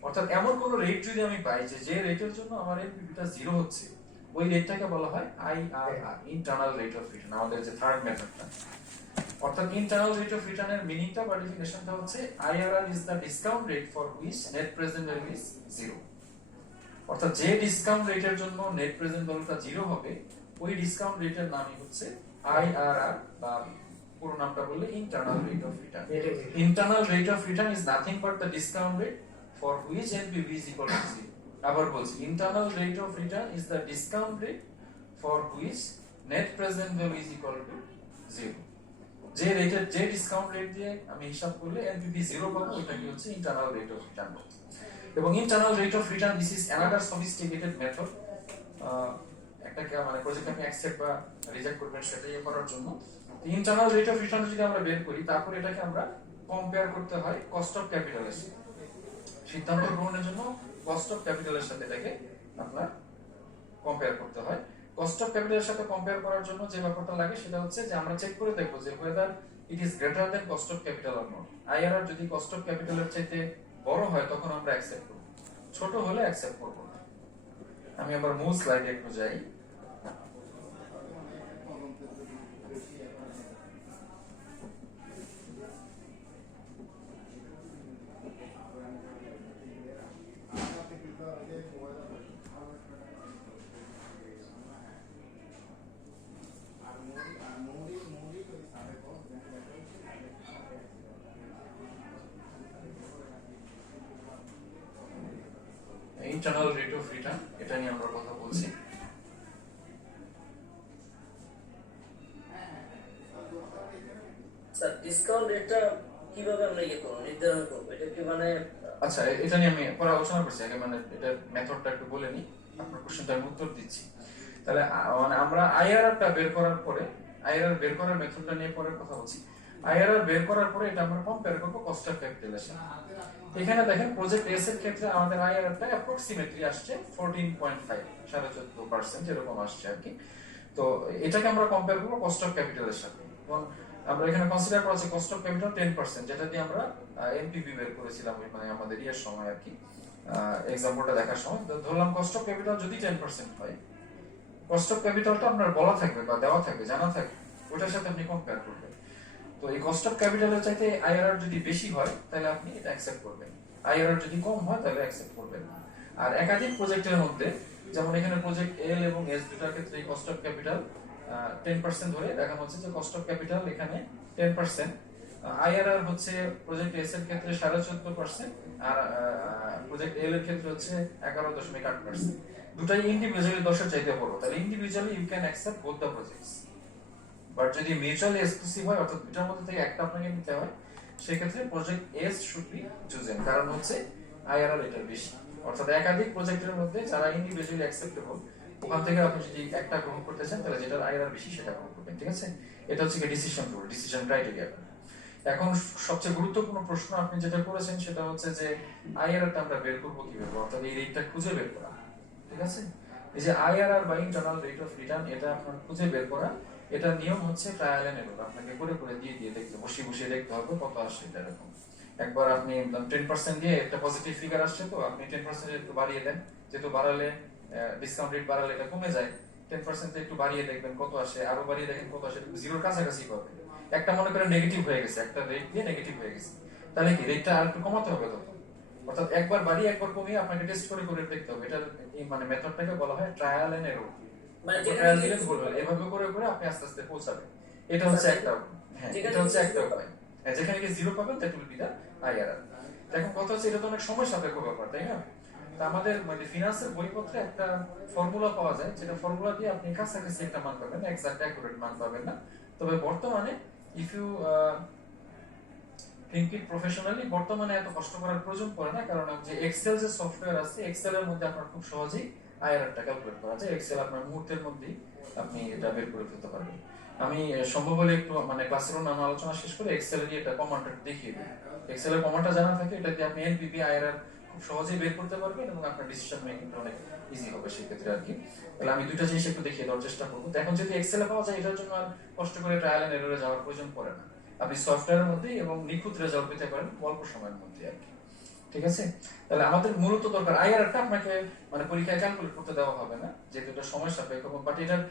অর্থাৎ এমন কোন রেট যদি আমি পাই যে রেটের জন্য আমার এনপিভিটা জিরো হচ্ছে, ওই রেটটাকে বলা হয় IRR, internal rate of return, আমাদের যে থার্ড মেথডটা। অর্থাৎ ইন্টারনাল রেট অফ রিটার্নের মিনিংটা বা ডেফিনিশনটা হচ্ছে IRR is the discount rate for which net present value is zero. অর্থাৎ যে ডিসকাউন্ট রেটের জন্য নেট প্রেজেন্ট ভ্যালুটা জিরো হবে, ওই ডিসকাউন্ট রেটের নামই হচ্ছে আইআরআর, বা পুরো নামটা বললে internal rate of return. Internal rate of return is nothing but the discount rate for which NPV is equal to zero. আবার বলছি, internal rate of return is the discount rate for which net present value is equal to zero. যে রেটের যে discount rate দিয়ে আমি হিসাব করলে NPV zero পাবো, ওইটাকে হচ্ছে ইন্টারনাল রেট অফ রিটার্ন। এবং internal rate of return this is another sophisticated method, একটা মানে প্রজেক্ট আপনি অ্যাকসেপ্ট বা রিজেক্ট করবেন সেটা ইয়ে করার জন্য। ইন্টারনাল রেট অফ রিটার্ন যদি আমরা বের করি, তারপর এটাকে আমরা কম্পেয়ার করতে হয় কস্ট অফ ক্যাপিটালের সাথে। সিদ্ধান্ত গ্রহণের জন্য কস্ট অফ ক্যাপিটালের সাথে এটাকে আপনার কম্পেয়ার করতে হয়। কস্ট অফ ক্যাপিটালের সাথে কম্পেয়ার করার জন্য যে ব্যাপারটা লাগে সেটা হচ্ছে যে আমরা চেক করে দেখবো যে whether it is greater than cost of capital or not। IRR যদি কস্ট অফ ক্যাপিটালের চাইতে বড় হয় তখন আমরা অ্যাকসেপ্ট করব, ছোট হলে অ্যাকসেপ্ট করব না। আমি আবার মূল স্লাইডে একটু যাই। ইন্টারনাল রেট অফ রিটার্ন, এটা নিয়ে আমরা কথা বলছি। স্যার ডিসকাউন্ট রেটটা কিভাবে আমরা নির্ধারণ করবো, এটা কি মানে? আচ্ছা, এটা নিয়ে আমি পরে আলোচনা করছি, আগে মানে এটা মেথডটা একটু বলে নিই, আপনার কোশ্চেনটার উত্তর দিচ্ছি। তাহলে মানে আমরা আইআরআরটা বের করার পরে, আইআরআর বের করার মেথডটা নিয়ে পরে কথা বলছি। আইআরআর বের করার পরে এটা আমরা কম্পেয়ার করব কস্ট অফ ক্যাপিটালের সাথে। এখানে দেখেন প্রজেক্ট এস এর ক্ষেত্রে আমাদের আইআরআরটা অ্যাপ্রক্সিমেটলি আসছে 14.5, 14.5% এরকম আসছে আর কি। তো এটাকে আমরা কম্পেয়ার করব কস্ট অফ ক্যাপিটালের সাথে। এবং আমরা এখানে কনসিডার করা আছে কস্ট অফ ক্যাপিটাল 10%, যেটা দিয়ে আমরা এনপিভি বের করেছিলাম মানে আমাদের ইয়ের সময় আর কি, এক্সাম্পলটা দেখার সময়। ধরলাম কস্ট অফ ক্যাপিটাল যদি 10% হয়, কস্ট অফ ক্যাপিটালটা আপনার বলা থাকবে বা দেওয়া থাকবে, জানা থাকবে, ওটার সাথে আপনি কম্পেয়ার করবেন। তো এই কস্ট অফ ক্যাপিটালের চাইতে আইআরআর যদি বেশি হয় তাহলে আপনি এটা অ্যাকসেপ্ট করবেন, আইআরআর যদি কম হয় তাহলে অ্যাকসেপ্ট করবেন না। আর একাধিক প্রজেক্টের মধ্যে, যেমন এখানে প্রজেক্ট এল এবং এস দুটার ক্ষেত্রে কস্ট অফ ক্যাপিটাল 10% ধরে দেখানো হচ্ছে যে কস্ট অফ ক্যাপিটাল এখানে 10%, আইআরআর হচ্ছে প্রজেক্ট এস এর ক্ষেত্রে 14.5%, আর প্রজেক্ট এল এর ক্ষেত্রে হচ্ছে 11.8%। দুটাই ইন্ডিভিজুয়ালি 10 এর চাইতে বড়, তাহলে individually you can accept both the projects. But যদি মিউচুয়ালি এক্সক্লুসিভ হয়, অর্থাৎ দুটার মধ্যে থেকে একটা আপনাকে নিতে হয়, সেক্ষেত্রে project S should be chosen, কারণ হচ্ছে আইআরআর এটার বেশি। অর্থাৎ একাধিক প্রজেক্টের মধ্যে যারা ইন্ডিভিজুয়ালি অ্যাকসেপ্টেবল, ওখান থেকে আপনি যদি একটা গ্রহণ করতে চান তাহলে যেটার আইআরআর বেশি সেটা গ্রহণ করবেন, ঠিক আছে? এটা হচ্ছে ডিসিশন রুল, ডিসিশন ক্রাইটেরিয়া। এখন সবচেয়ে গুরুত্বপূর্ণ প্রশ্ন আপনি যেটা করেছেন সেটা হচ্ছে যে আইআরআরটা আমরা বের করবো কিভাবে, অর্থাৎ এই রেটটা খুঁজে বের করা, ঠিক আছে? এই যে আইআরআর বা ইন্টারনাল রেট অফ রিটার্ন, এটা আপনার খুঁজে বের করা, এটা নিয়ম হচ্ছে ট্রায়াল এন্ড এরর, আপনাকে করে করে দিয়ে দেখতে, বসে দেখতে হবে কত আসে এটা। এরকম একবার আপনি 10% দিয়ে একটা পজিটিভ ফিগার আসছে, তো আপনি 10% একটু বাড়িয়ে দেন, যেহেতু বাড়ালে ডিসকাউন্ট রেট বাড়ালে এটা কমে যায়, 10% একটু বাড়িয়ে দেখবেন কত আসে, আরো বাড়িয়ে দেখেন কত আসে, জিরোর কাছাকাছি পাবে। একটা মনে করেন নেগেটিভ হয়ে গেছে, একটা রেট দিয়ে নেগেটিভ হয়ে গেছে, তাহলে কি রেটটা আর একটু কমাতে হবে তখন। অর্থাৎ একবার বাড়িয়ে একবার কমিয়ে আপনাকে টেস্ট করে করে দেখতে হবে। এটা মানে মেথডটাকে বলা হয় ট্রায়াল এন্ড এরর, মানে ট্রায়াল দিলে ভুল হবে, এভাবে করে করে আপনি আস্তে আস্তে পৌঁছাবেন। এটা হচ্ছে একটা, হ্যাঁ এটা হচ্ছে একটা উপায়। যেখানে কি জিরো পাবেন that will be the IRR. এখন কথা হচ্ছে এটা তো অনেক সময় সাপেক্ষ ব্যাপার, তাই না? তা আমাদের মানে ফিনান্সের বইপত্রে একটা ফর্মুলা পাওয়া যায়, যেটা ফর্মুলা দিয়ে আপনি কাছাকাছি একটা মান পাবেন, এক্সাক্ট অ্যাকুরেট মান পাবেন না। তবে বর্তমানে if you think it professionally, বর্তমানে এত কষ্ট করার প্রয়োজন পড়ে না, কারণ যে এক্সেল যে সফটওয়্যার আছে, এক্সেলের মধ্যে আপনার খুব সহজেই আইআরআরটা ক্যালকুলেট করা যায়। এক্সেল আপনার মুহূর্তের মধ্যেই আপনি এটা বের করে ফেলতে পারবেন। আমি সম্ভব হলে একটু মানে ক্লাসের অন্যান্য আলোচনা শেষ করে এক্সেলের এটা কমান্ডটা দেখিয়ে দিই। এক্সেলের কমান্ডটা জানা থাকে, এটা দিয়ে আপনি এনপিভি আইআরআর খুব সহজেই বের করতে পারবেন এবং আপনার ডিসিশন মেকিংটা অনেক ইজি হবে সেক্ষেত্রে আর কি। তাহলে আমি দুইটা জিনিস একটু দেখিয়ে দেওয়ার চেষ্টা করবো। তো এখন যদি এক্সেলে পাওয়া যায়, এটার জন্য আর কষ্ট করে ট্রায়াল এন্ড এররে যাওয়ার প্রয়োজন পড়ে না। আপনি সফটওয়্যারের মধ্যেই এবং নিখুঁত রেজাল্ট পেতে পারেন অল্প সময়ের মধ্যে আর কি। ঠিক আছে, তাহলে আমাদের মূলত দরকার আইআরআরটা আপনাকে মানে পরীক্ষায় ক্যালকুলেট করতে দেওয়া হবে না, যেহেতু এটা সময় সাপেক্ষ, বাট এটার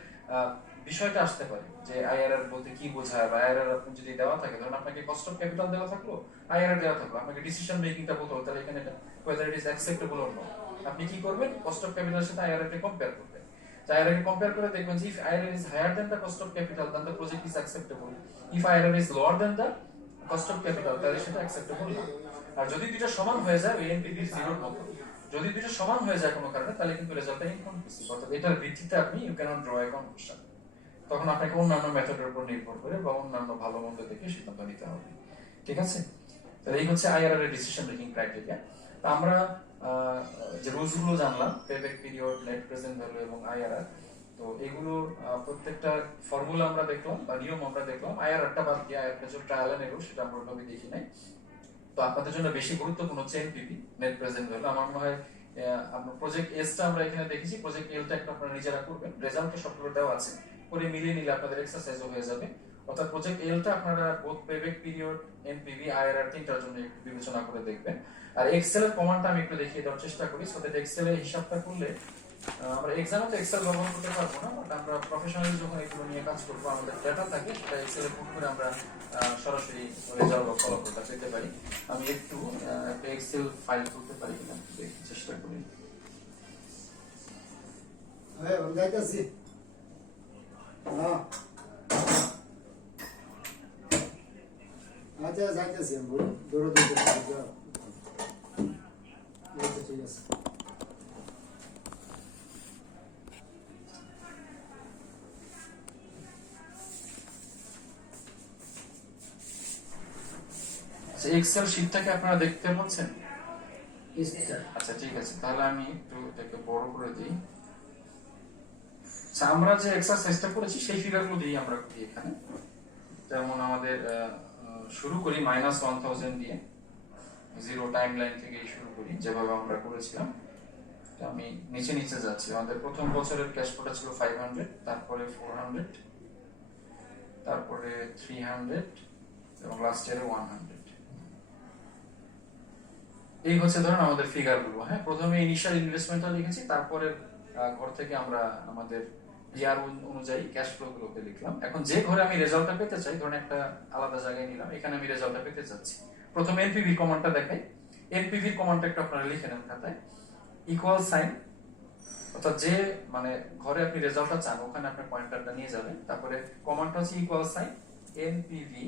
বিষয়টা আসতে পারে যে আইআরআর বলতে কি বোঝায়, বা আইআরআর আপনি যদি দেওয়া থাকে, ধরুন আপনাকে কস্ট অফ ক্যাপিটাল দেওয়া থাকলো, আইআরআর দেওয়া থাকলো, আপনাকে ডিসিশন মেকিংটা বলতে হবে, তাহলে এখানে whether it is acceptable or not, আপনি কি করবেন, কস্ট অফ ক্যাপিটালের সাথে আইআরআর কে কম্পেয়ার করবেন। IRR কে কম্পেয়ার করে দেখবেন যে if IRR is higher than the cost of capital then the project is acceptable, if IRR is lower than the cost of capital তাহলে সেটা acceptable না। আর যদি দুটো সমান হয়ে যায় এনপিভি জিরোর মতো, যদি দুটো সমান হয়ে যায় কোনো কারণে, তাহলে কিন্তু রেজাল্টটা ইনকনক্লুসিভ, অর্থাৎ এটার ভিত্তিতে আপনি you cannot draw a conclusion. তখন আপনাকে অন্যান্য মেথডের উপর নির্ভর করে বা অন্যান্য ভালো মন্দ দেখে সিদ্ধান্ত নিতে হবে। ঠিক আছে, তাহলে এই হচ্ছে আইআরআর এর ডিসিশন মেকিং ক্রাইটেরিয়া। তো আমরা যে রুলস গুলো জানলাম, payback period, net present value এবং আইআরআর, তো এগুলো প্রত্যেকটা ফর্মুলা আমরা দেখলাম বা নিয়ম আমরা দেখলাম। আইআরআরটা বাদ দিয়ে আইআরআরটা যে ট্রায়াল এন্ড এরর সেটা আমরা ওইভাবে দেখি নাই। তো আপনাদের জন্য বেশি গুরুত্বপূর্ণ হচ্ছে এনপিভি, নেট প্রেজেন্ট ভ্যালু। আমার মনে হয় আপনার প্রজেক্ট এসটা আমরা এখানে দেখেছি, প্রজেক্ট এলটা একটু আপনারা নিজেরা করবেন, রেজাল্টটা সবগুলো দেওয়া আছে, করে মিলিয়ে নিলে আপনাদের এক্সারসাইজও হয়ে যাবে। অর্থাৎ প্রজেক্ট এলটা আপনারা both payback period, NPV, IRR তিনটার জন্য একটু বিবেচনা করে দেখবেন। আর এক্সেল এর কমান্ডটা আমি একটু দেখিয়ে দেওয়ার চেষ্টা করি, সো দ্যাট এক্সেল এর হিসাবটা করলে আমরা এক্সামে তো এক্সেল ব্যবহার করতে পারবো না, বাট আমরা প্রফেশনালি যখন এগুলো নিয়ে কাজ করবো, আমাদের ডেটা থাকে সেটা এক্সেলে পুট করে আমরা সরাসরি রেজাল্ট বা ফলাফলটা পেতে পারি। আমি একটু একটা এক্সেল ফাইল করতে পারি কিনা দেখি, চেষ্টা করি। হ্যাঁ যাইতাছি। আচ্ছা যাইতাছি, আমি দৌড়ে দৌড়ে ঠিক আছে। এক্সেল শীটটাকে আপনারা দেখতে পাচ্ছেন? Yes, sir. আচ্ছা ঠিক আছে, তাহলে আমি একটু এটাকে বড় করে দিই। আচ্ছা, আমরা যে এক্সারসাইজটা করেছি সেই ফিগারগুলো দিই আমরা করি এখানে। যেমন আমাদের শুরু করি -1000 দিয়ে, জিরো টাইমলাইন থেকে শুরু করি যেভাবে আমরা করেছিলাম। আমি নিচে নিচে যাচ্ছি। আমাদের প্রথম বছরের ক্যাশ ফ্লোটা ছিল 500, তারপরে 400, তারপরে 300 এবং লাস্ট ইয়ারে 100। এই হচ্ছে ধরুন আমাদের ফিগারগুলো। হ্যাঁ, প্রথমে ইনিশিয়াল ইনভেস্টমেন্টটা লিখেছি, তারপরে ঘর থেকে আমরা আমাদের ইয়ার অনুযায়ী ক্যাশ ফ্লো গুলোকে লিখলাম। এখন যে ঘরে আমি রেজাল্টটা পেতে চাই, ধরুন একটা আলাদা জায়গায় নিলাম, এখানে আমি রেজাল্টটা পেতে চাচ্ছি, প্রথমে এনপিভি কমান্ডটা দেখাই। এনপিভি কমান্ডটা একটু আপনারা লিখে নেন খাতায়, ইকুয়াল সাইন, অর্থাৎ যে মানে ঘরে আপনি রেজাল্টটা চান ওখানে আপনি পয়েন্টারটা নিয়ে যাবেন, তারপরে কমান্ডটা হচ্ছে ইকুয়াল সাইন এনপিভি,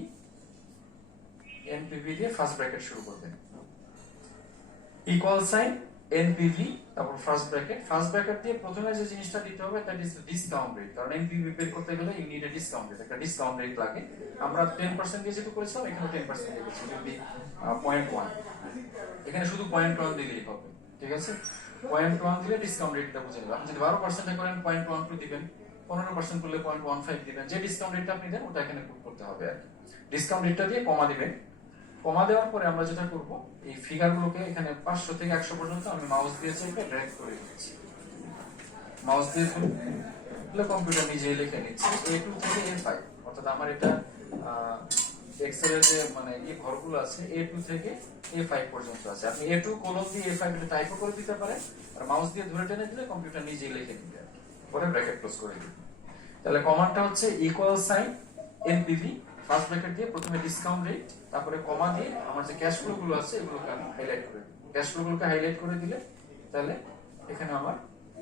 এনপিভি দিয়ে ফার্স্ট ব্র্যাকেট শুরু করবেন, ইকুয়াল সাইন এনপিভি, তারপর ফার্স্ট ব্র্যাকেট দিয়ে প্রথমে যে জিনিসটা দিতে হবে দ্যাট ইজ ডিসকাউন্ট রেট, কারণ এনপিভি বের করতে গেলে you need a discount rate, একটা ডিসকাউন্ট রেট লাগে। আমরা 10% দিয়ে যেহেতু করেছিলাম, এখানে 10% দিয়ে করছি, যদি 0.1, এখানে শুধু 0.1 দিলেই হবে। ঠিক আছে, 0.1 দিলে ডিসকাউন্ট রেটটা বুঝে নেবেন। আপনি যদি 12% করেন 0.12 দিবেন, 15% করলে 0.15 দিবেন, যে ডিসকাউন্ট রেটটা আপনি দেন ওটা এখানে পুট করতে হবে আর কি। ডিসকাউন্ট রেটটা দিয়ে কমা দিবেন। কমা দেওয়ার পরে আমরা যেটা করব, এই ফিগারগুলোকে এখানে 500 থেকে 100 পর্যন্ত আমি মাউস দিয়ে চেপে ড্র্যাগ করে দিচ্ছি। মাউস দিয়ে তুলে কম্পিউটার নিজেই লিখে নিচ্ছে A2 থেকে A5, অর্থাৎ আমার এটা এক্সেল এর যে মানে এই ঘরগুলো আছে A2 থেকে A5 পর্যন্ত আছে। আপনি A2 কোলন দিয়ে A5 এটা টাইপও করে দিতে পারেন, আর মাউস দিয়ে ধরে টেনে দিলে কম্পিউটার নিজেই লিখে দিবে, পরে ব্র্যাকেট ক্লোজ করে দিবে। তাহলে কমান্ডটা হচ্ছে equal sign NPV, first bracket দিয়ে প্রথমে ডিসকাউন্ট রেট, তারপরে কমা দিয়ে আমার যে ক্যাশ ফ্লো গুলো আছে এগুলোকে আমি হাইলাইট করে দিই। ক্যাশ ফ্লো গুলোকে হাইলাইট করে দিলে তাহলে এখানে আমার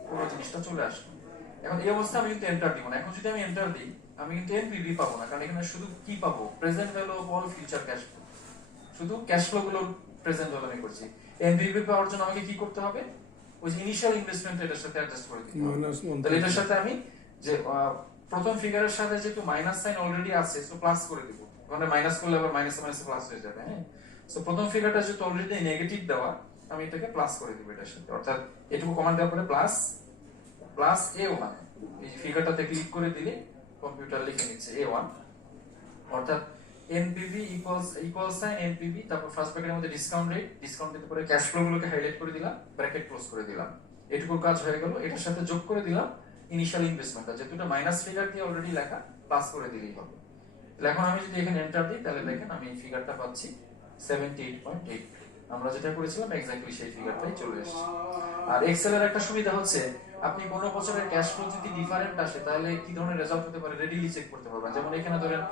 পুরো জিনিসটা চলে আসবে। এখন এই অবস্থায় আমি কিন্তু এন্টার দিব না। এখন যদি আমি এন্টার দিই, আমি কিন্তু এনপিভি পাবো না, কারণ এখানে শুধু কি পাবো, present value of all future cash flow, শুধু ক্যাশ ফ্লো গুলো প্রেজেন্ট ভ্যালু আমি করছি। এনপিভি পাওয়ার জন্য আমাকে কি করতে হবে, ওই যে ইনিশিয়াল ইনভেস্টমেন্ট এটার সাথে অ্যাডজাস্ট করে দিতে হবে। মাইনাস ওয়ান তাহলে এটার সাথে আমি যে প্রথম ফিগারের সাথে যেহেতু মাইনাস সাইন অলরেডি আছে সো প্লাস করে দিব, ওখানে মাইনাস করলে আবার মাইনাস মাইনাস প্লাস হয়ে যাবে। হ্যাঁ, সো প্রথম ফিগারটা যেহেতু অলরেডি নেগেটিভ দেওয়া, আমি এটাকে প্লাস করে দিব এটার সাথে, অর্থাৎ এটুকু কমান্ড দেওয়ার পরে প্লাস প্লাস A1, এই ফিগারটাতে ক্লিক করে দিলে কম্পিউটার লিখে নিচ্ছে A1, অর্থাৎ NPV ইকুয়াল সাইন NPV, তারপর ফার্স্ট ব্র্যাকেটের মধ্যে ডিসকাউন্ট রেট, ডিসকাউন্ট দিতে পরে ক্যাশ ফ্লো গুলোকে হাইলাইট করে দিলাম, ব্র্যাকেট ক্লোজ করে দিলাম, এটুকু কাজ হয়ে গেল। এটার সাথে যোগ করে দিলাম ইনিশিয়াল ইনভেস্টমেন্টটা, যেহেতু এটা মাইনাস ফিগার দিয়ে অলরেডি লেখা, প্লাস করে দিলেই হবে। তাহলে এখন আমি যদি এখানে এন্টার দিই তাহলে দেখেন আমি এই ফিগারটা পাচ্ছি 78.8, আমরা যেটা করেছিলাম এক্স্যাক্টলি সেই ফিগারটাই চলে এসেছে। আর এক্সেল এর একটা সুবিধা হচ্ছে আপনি কোন বছরের ক্যাশ ফ্লো যদি ডিফারেন্ট আসে তাহলে কি ধরনের রেজাল্ট হতে পারে রেডিলি চেক করতে পারবেন। যেমন এখানে ধরেন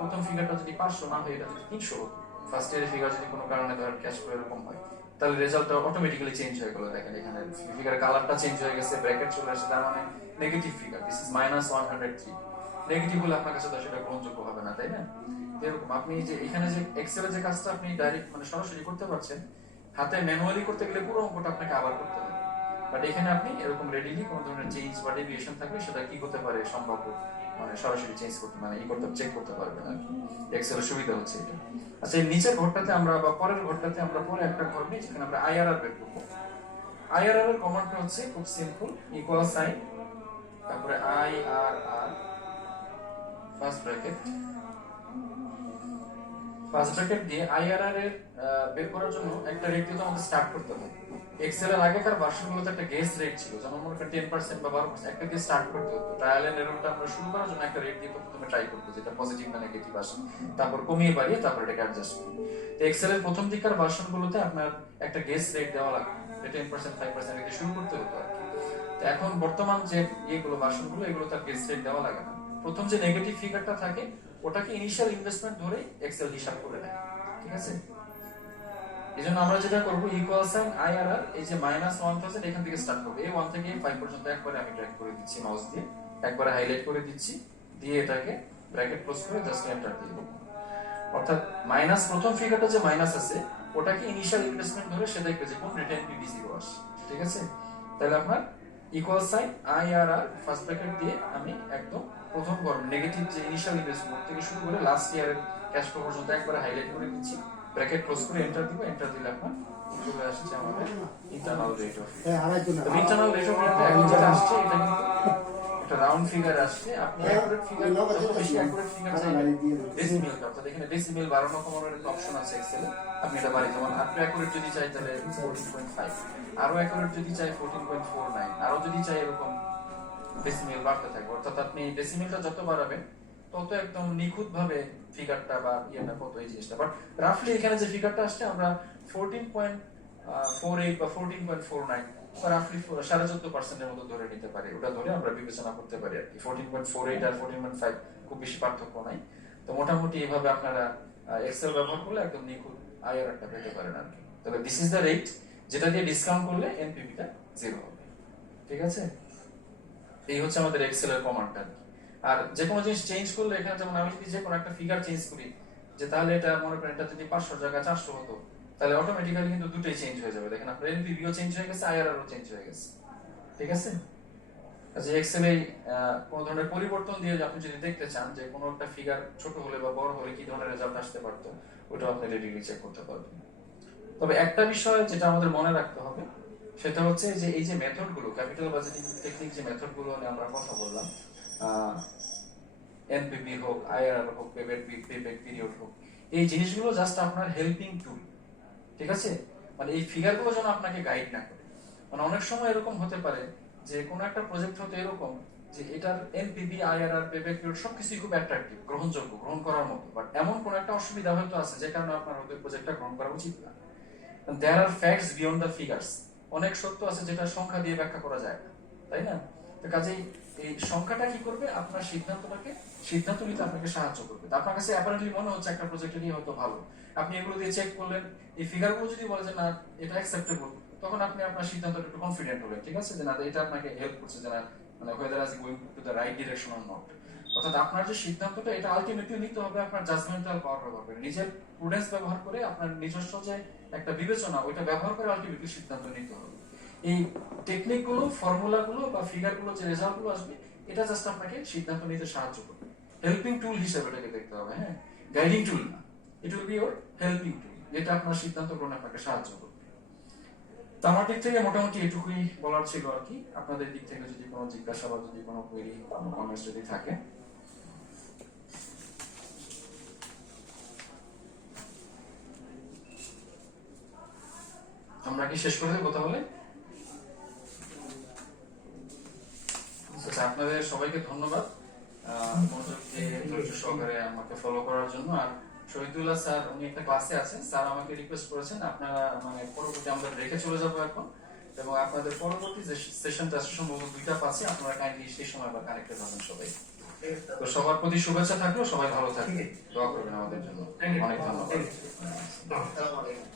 প্রথম ফিগারটা যদি 500 না হয়, এটা যদি 300 হতো, ফার্স্ট ইয়ারের ফিগার যদি কোনো কারণে ধরেন ক্যাশ ফ্লো এরকম হয়, তাহলে রেজাল্টটা অটোমেটিক্যালি চেঞ্জ হয়ে গেল। দেখেন এখানে ফিগার কালারটা চেঞ্জ হয়ে গেছে, ব্র্যাকেট চলে আসে, তার মানে negative figure, this is -103। Negative হলে আপনার কাছে তো সেটা গ্রহণযোগ্য হবে না, তাই না? এরকম আপনি যে এখানে যে এক্সেলে যে কাজটা আপনি ডাইরেক্ট মানে সরাসরি করতে পারছেন, হাতে ম্যানুয়ালি করতে গেলে পুরো অঙ্কটা আপনাকে আবার করতে হবে। বাট এখানে আপনি এরকম রেডিলি কোনো ধরনের চেঞ্জ বা ডেভিয়েশন থাকলে সেটা কি করতে পারে সম্ভাব্য মানে সরাসরি চেঞ্জ করতে মানে চেক করতে পারবেন আর কি। এক্সেলের সুবিধা হচ্ছে এটা। আচ্ছা, এই নিচের ঘরটাতে আমরা বা পরের ঘরটাতে আমরা পরে একটা ঘর নিই যেখানে আমরা আইআরআর বের করব। আইআরআর এর কমান্ডটা হচ্ছে খুব সিম্পল, ইকুয়াল সাইন তারপরে আইআরআর ফার্স্ট ব্র্যাকেট দিয়ে আইআরআর এর বের করার জন্য একটা রেট দিয়ে আমাদের স্টার্ট করতে হবে। এক্সেল এর আগেকার ভার্সনগুলোতে একটা গেস রেট ছিল, যেমন মনে করেন 10% বা 12%, একটা দিয়ে স্টার্ট করতে হতো। ট্রায়াল এন্ড এররটা আমরা শুরু করার জন্য একটা রেট দিয়ে প্রথমে ট্রাই করব, যেটা পজিটিভ না নেগেটিভ আসে, তারপর কমিয়ে বাড়িয়ে তারপর এটাকে অ্যাডজাস্ট করি। তো এক্সেল এর প্রথম দিককার ভার্সনগুলোতে আপনার একটা গেস রেট দেওয়া লাগবে, 10% 5% দিয়ে শুরু করতে হতো আর কি। তো এখন বর্তমান যে এইগুলো ভার্সনগুলো, এগুলো তার গেস রেট দেওয়া লাগে না। প্রথম যে নেগেটিভ ফিগারটা থাকে ওটাকে ইনিশিয়াল ইনভেস্টমেন্ট ধরে এক্সেল হিসাব করে নেয়, ঠিক আছে? এজন্য আমরা যেটা করব, ইকুয়াল সাইন আইআরআর, এই যে -1000 এখান থেকে স্টার্ট করব, এই 1 থেকে 5 পর্যন্ত একবারে আমি ড্র্যাগ করে দিচ্ছি মাউস দিয়ে, একবারে হাইলাইট করে দিচ্ছি, দিয়ে এটাকে ব্র্যাকেট ক্লোজ করে জাস্ট এন্টার দিয়ে দেব। অর্থাৎ মাইনাস প্রথম ফিগারটা যে মাইনাস আছে ওটাকে ইনিশিয়াল ইনভেস্টমেন্ট ধরে সে দেখবে যে কোন রেট NPV 0 আসে, ঠিক আছে? তাহলে আপনার equal sign IRR first bracket দিয়ে আমি একদম প্রথম ঘর নেগেটিভ যে ইনিশিয়াল ইনভেস্টমেন্ট থেকে শুরু করে লাস্ট ইয়ারের ক্যাশ ফ্লো পর্যন্ত একবারে হাইলাইট করে দিচ্ছি, ব্র্যাকেট ক্লোজ করে এন্টার দিব। এন্টার দিলে আপনার চলে আসছে আমাদের internal rate of return. Internal rate of return এখন যেটা আসছে এটা কিন্তু একটা রাউন্ড ফিগার আসছে। আপনি অ্যাকুরেট ফিগার যত বেশি অ্যাকুরেট ফিগার চাইবেন, ডেসিমেল, অর্থাৎ এখানে ডেসিমেল বাড়ানো কমানোর একটা অপশন আছে এক্সেলে, আপনি এটা বাড়ি, যেমন আপনি অ্যাকুরেট যদি চাই তাহলে 14.5, আরো অ্যাকুরেট যদি চাই 14.49, আরো যদি চাই এরকম ডেসিমেল বাড়তে থাকবে। অর্থাৎ আপনি ডেসিমেলটা যত বাড়াবেন তত একদম নিখুঁত ভাবে ফিগারটা বা ইয়েটা কত এই জিনিসটা। বাট রাফলি এখানে যে ফিগারটা আসছে আমরা 14.48 বা 14.49 বা রাফলি 14.5% এর মতো ধরে নিতে পারি, ওটা ধরে আমরা বিবেচনা করতে পারি আর কি। 14.48 আর 14.5 খুব বেশি পার্থক্য নাই। তো মোটামুটি এইভাবে আপনারা এক্সেল ব্যবহার করলে একদম নিখুঁত আইআরআরটা পেতে পারেন আর কি। তবে দিস ইজ দ্য রেট যেটা দিয়ে ডিসকাউন্ট করলে এনপিভিটা 0 হবে, ঠিক আছে? এই হচ্ছে আমাদের এক্সেল এর কমান্ডটা। আর যে কোনো জিনিস চেঞ্জ করলে এখানে, যেমন আমি যদি যে কোনো একটা ফিগার চেঞ্জ করি, যে তাহলে এটা মনে করেন এটা যদি 500 জায়গায় 400 হতো, তাহলে অটোমেটিক্যালি কিন্তু দুটোই চেঞ্জ হয়ে যাবে। দেখেন আপনার এনপিভিও চেঞ্জ হয়ে গেছে, আইআরআরও চেঞ্জ হয়ে গেছে, ঠিক আছে? আচ্ছা, এক্সেলে কোন ধরনের পরিবর্তন দিয়ে আপনি যদি দেখতে চান যে কোনো একটা ফিগার ছোট হলে বা বড় হলে কি ধরনের রেজাল্ট আসতে পারতো, ওটাও আপনি রেডিলি চেক করতে পারবেন। তবে একটা বিষয় যেটা আমাদের মনে রাখতে হবে সেটা হচ্ছে যে এই যে মেথডগুলো, ক্যাপিটাল বাজেটিং টেকনিক যে মেথডগুলো নিয়ে আমরা কথা বললাম, এনপিভি হোক, আইআরআর হোক, পেব্যাক পিরিয়ড হোক, এই জিনিসগুলো জাস্ট আপনার হেল্পিং টুল, ঠিক আছে? মানে এই ফিগারগুলো যেন আপনাকে গাইড না করে। মানে অনেক সময় এরকম হতে পারে যে কোনো একটা প্রজেক্ট হতে এরকম যে এটার এনপিভি, আইআরআর, পেব্যাক পিরিয়ড সবকিছুই খুব অ্যাট্রাকটিভ, গ্রহণযোগ্য, গ্রহণ করার মতো, বাট এমন কোন একটা অসুবিধা হয়তো আছে যে কারণে আপনার হয়তো প্রজেক্টটা গ্রহণ করা উচিত না। দেয়ার আর ফ্যাক্টস বিয়ন্ড দ্য ফিগার্স, অনেক সত্য আছে যেটা সংখ্যা দিয়ে ব্যাখ্যা করা যায় না, তাই না? তো কাজেই এই সংখ্যাটা কি করবে, আপনার সিদ্ধান্ত নিতে আপনাকে সাহায্য করবে। আপনার কাছে অ্যাপারেন্টলি মনে হচ্ছে একটা প্রজেক্ট নিয়ে হয়তো ভালো, আপনি এগুলো দিয়ে চেক করলেন, এই ফিগারগুলো যদি বলে যে না এটা অ্যাকসেপ্টেবল, তখন আপনি আপনার সিদ্ধান্তটা একটু কনফিডেন্ট হলেন, ঠিক আছে, যে না এটা আপনাকে হেল্প করছে, যে না মানে whether is going to the right direction or not। অর্থাৎ আপনার যে সিদ্ধান্তটা এটা আলটিমেটলি নিতে হবে আপনার জাজমেন্টাল পাওয়ার ব্যবহার করে, নিজের প্রুডেন্স ব্যবহার করে, আপনার নিজস্ব যে একটা বিবেচনা ওইটা ব্যবহার করে আলটিমেটলি সিদ্ধান্ত নিতে হবে। এই টেকনিকগুলো, ফর্মুলাগুলো বা ফিগারগুলো, যে রেজাল্টগুলো আসবে, এটা জাস্ট আপনাকে সিদ্ধান্ত নিতে সাহায্য করবে। হেল্পিং টুল হিসেবে এটাকে দেখতে হবে, হ্যাঁ, গাইডিং টুল না। It will be your helping tool, যেটা আপনার সিদ্ধান্ত গ্রহণে আপনাকে সাহায্য করবে। তো আমার দিক থেকে মোটামুটি এটুকুই বলার ছিল আর কি। আপনাদের দিক থেকে যদি কোনো জিজ্ঞাসা বা যদি কোনো কোয়েরি, কোনো কমেন্টস যদি থাকে। আমরা কি শেষ করে দেবো তাহলে? আচ্ছা, আপনাদের সবাইকে ধন্যবাদ মনোযোগ দিয়ে ধৈর্য সহকারে আমাকে ফলো করার জন্য। আর শহীদুল্লাহ স্যার, উনি একটা ক্লাসে আছেন, স্যার আমাকে রিকোয়েস্ট করেছেন আপনারা মানে পরবর্তী আমরা রেখে চলে যাবো এখন, এবং আপনাদের পরবর্তী যে সেশনটা সম্ভবত 2টা পাচ্ছে, আপনারা কাইন্ডলি সেই সময় আবার কানেক্টেড হবেন সবাই। তো সবার প্রতি শুভেচ্ছা থাকলো, সবাই ভালো থাকবেন, দোয়া করবেন আমাদের জন্য। অনেক ধন্যবাদ। আসসালামু আলাইকুম।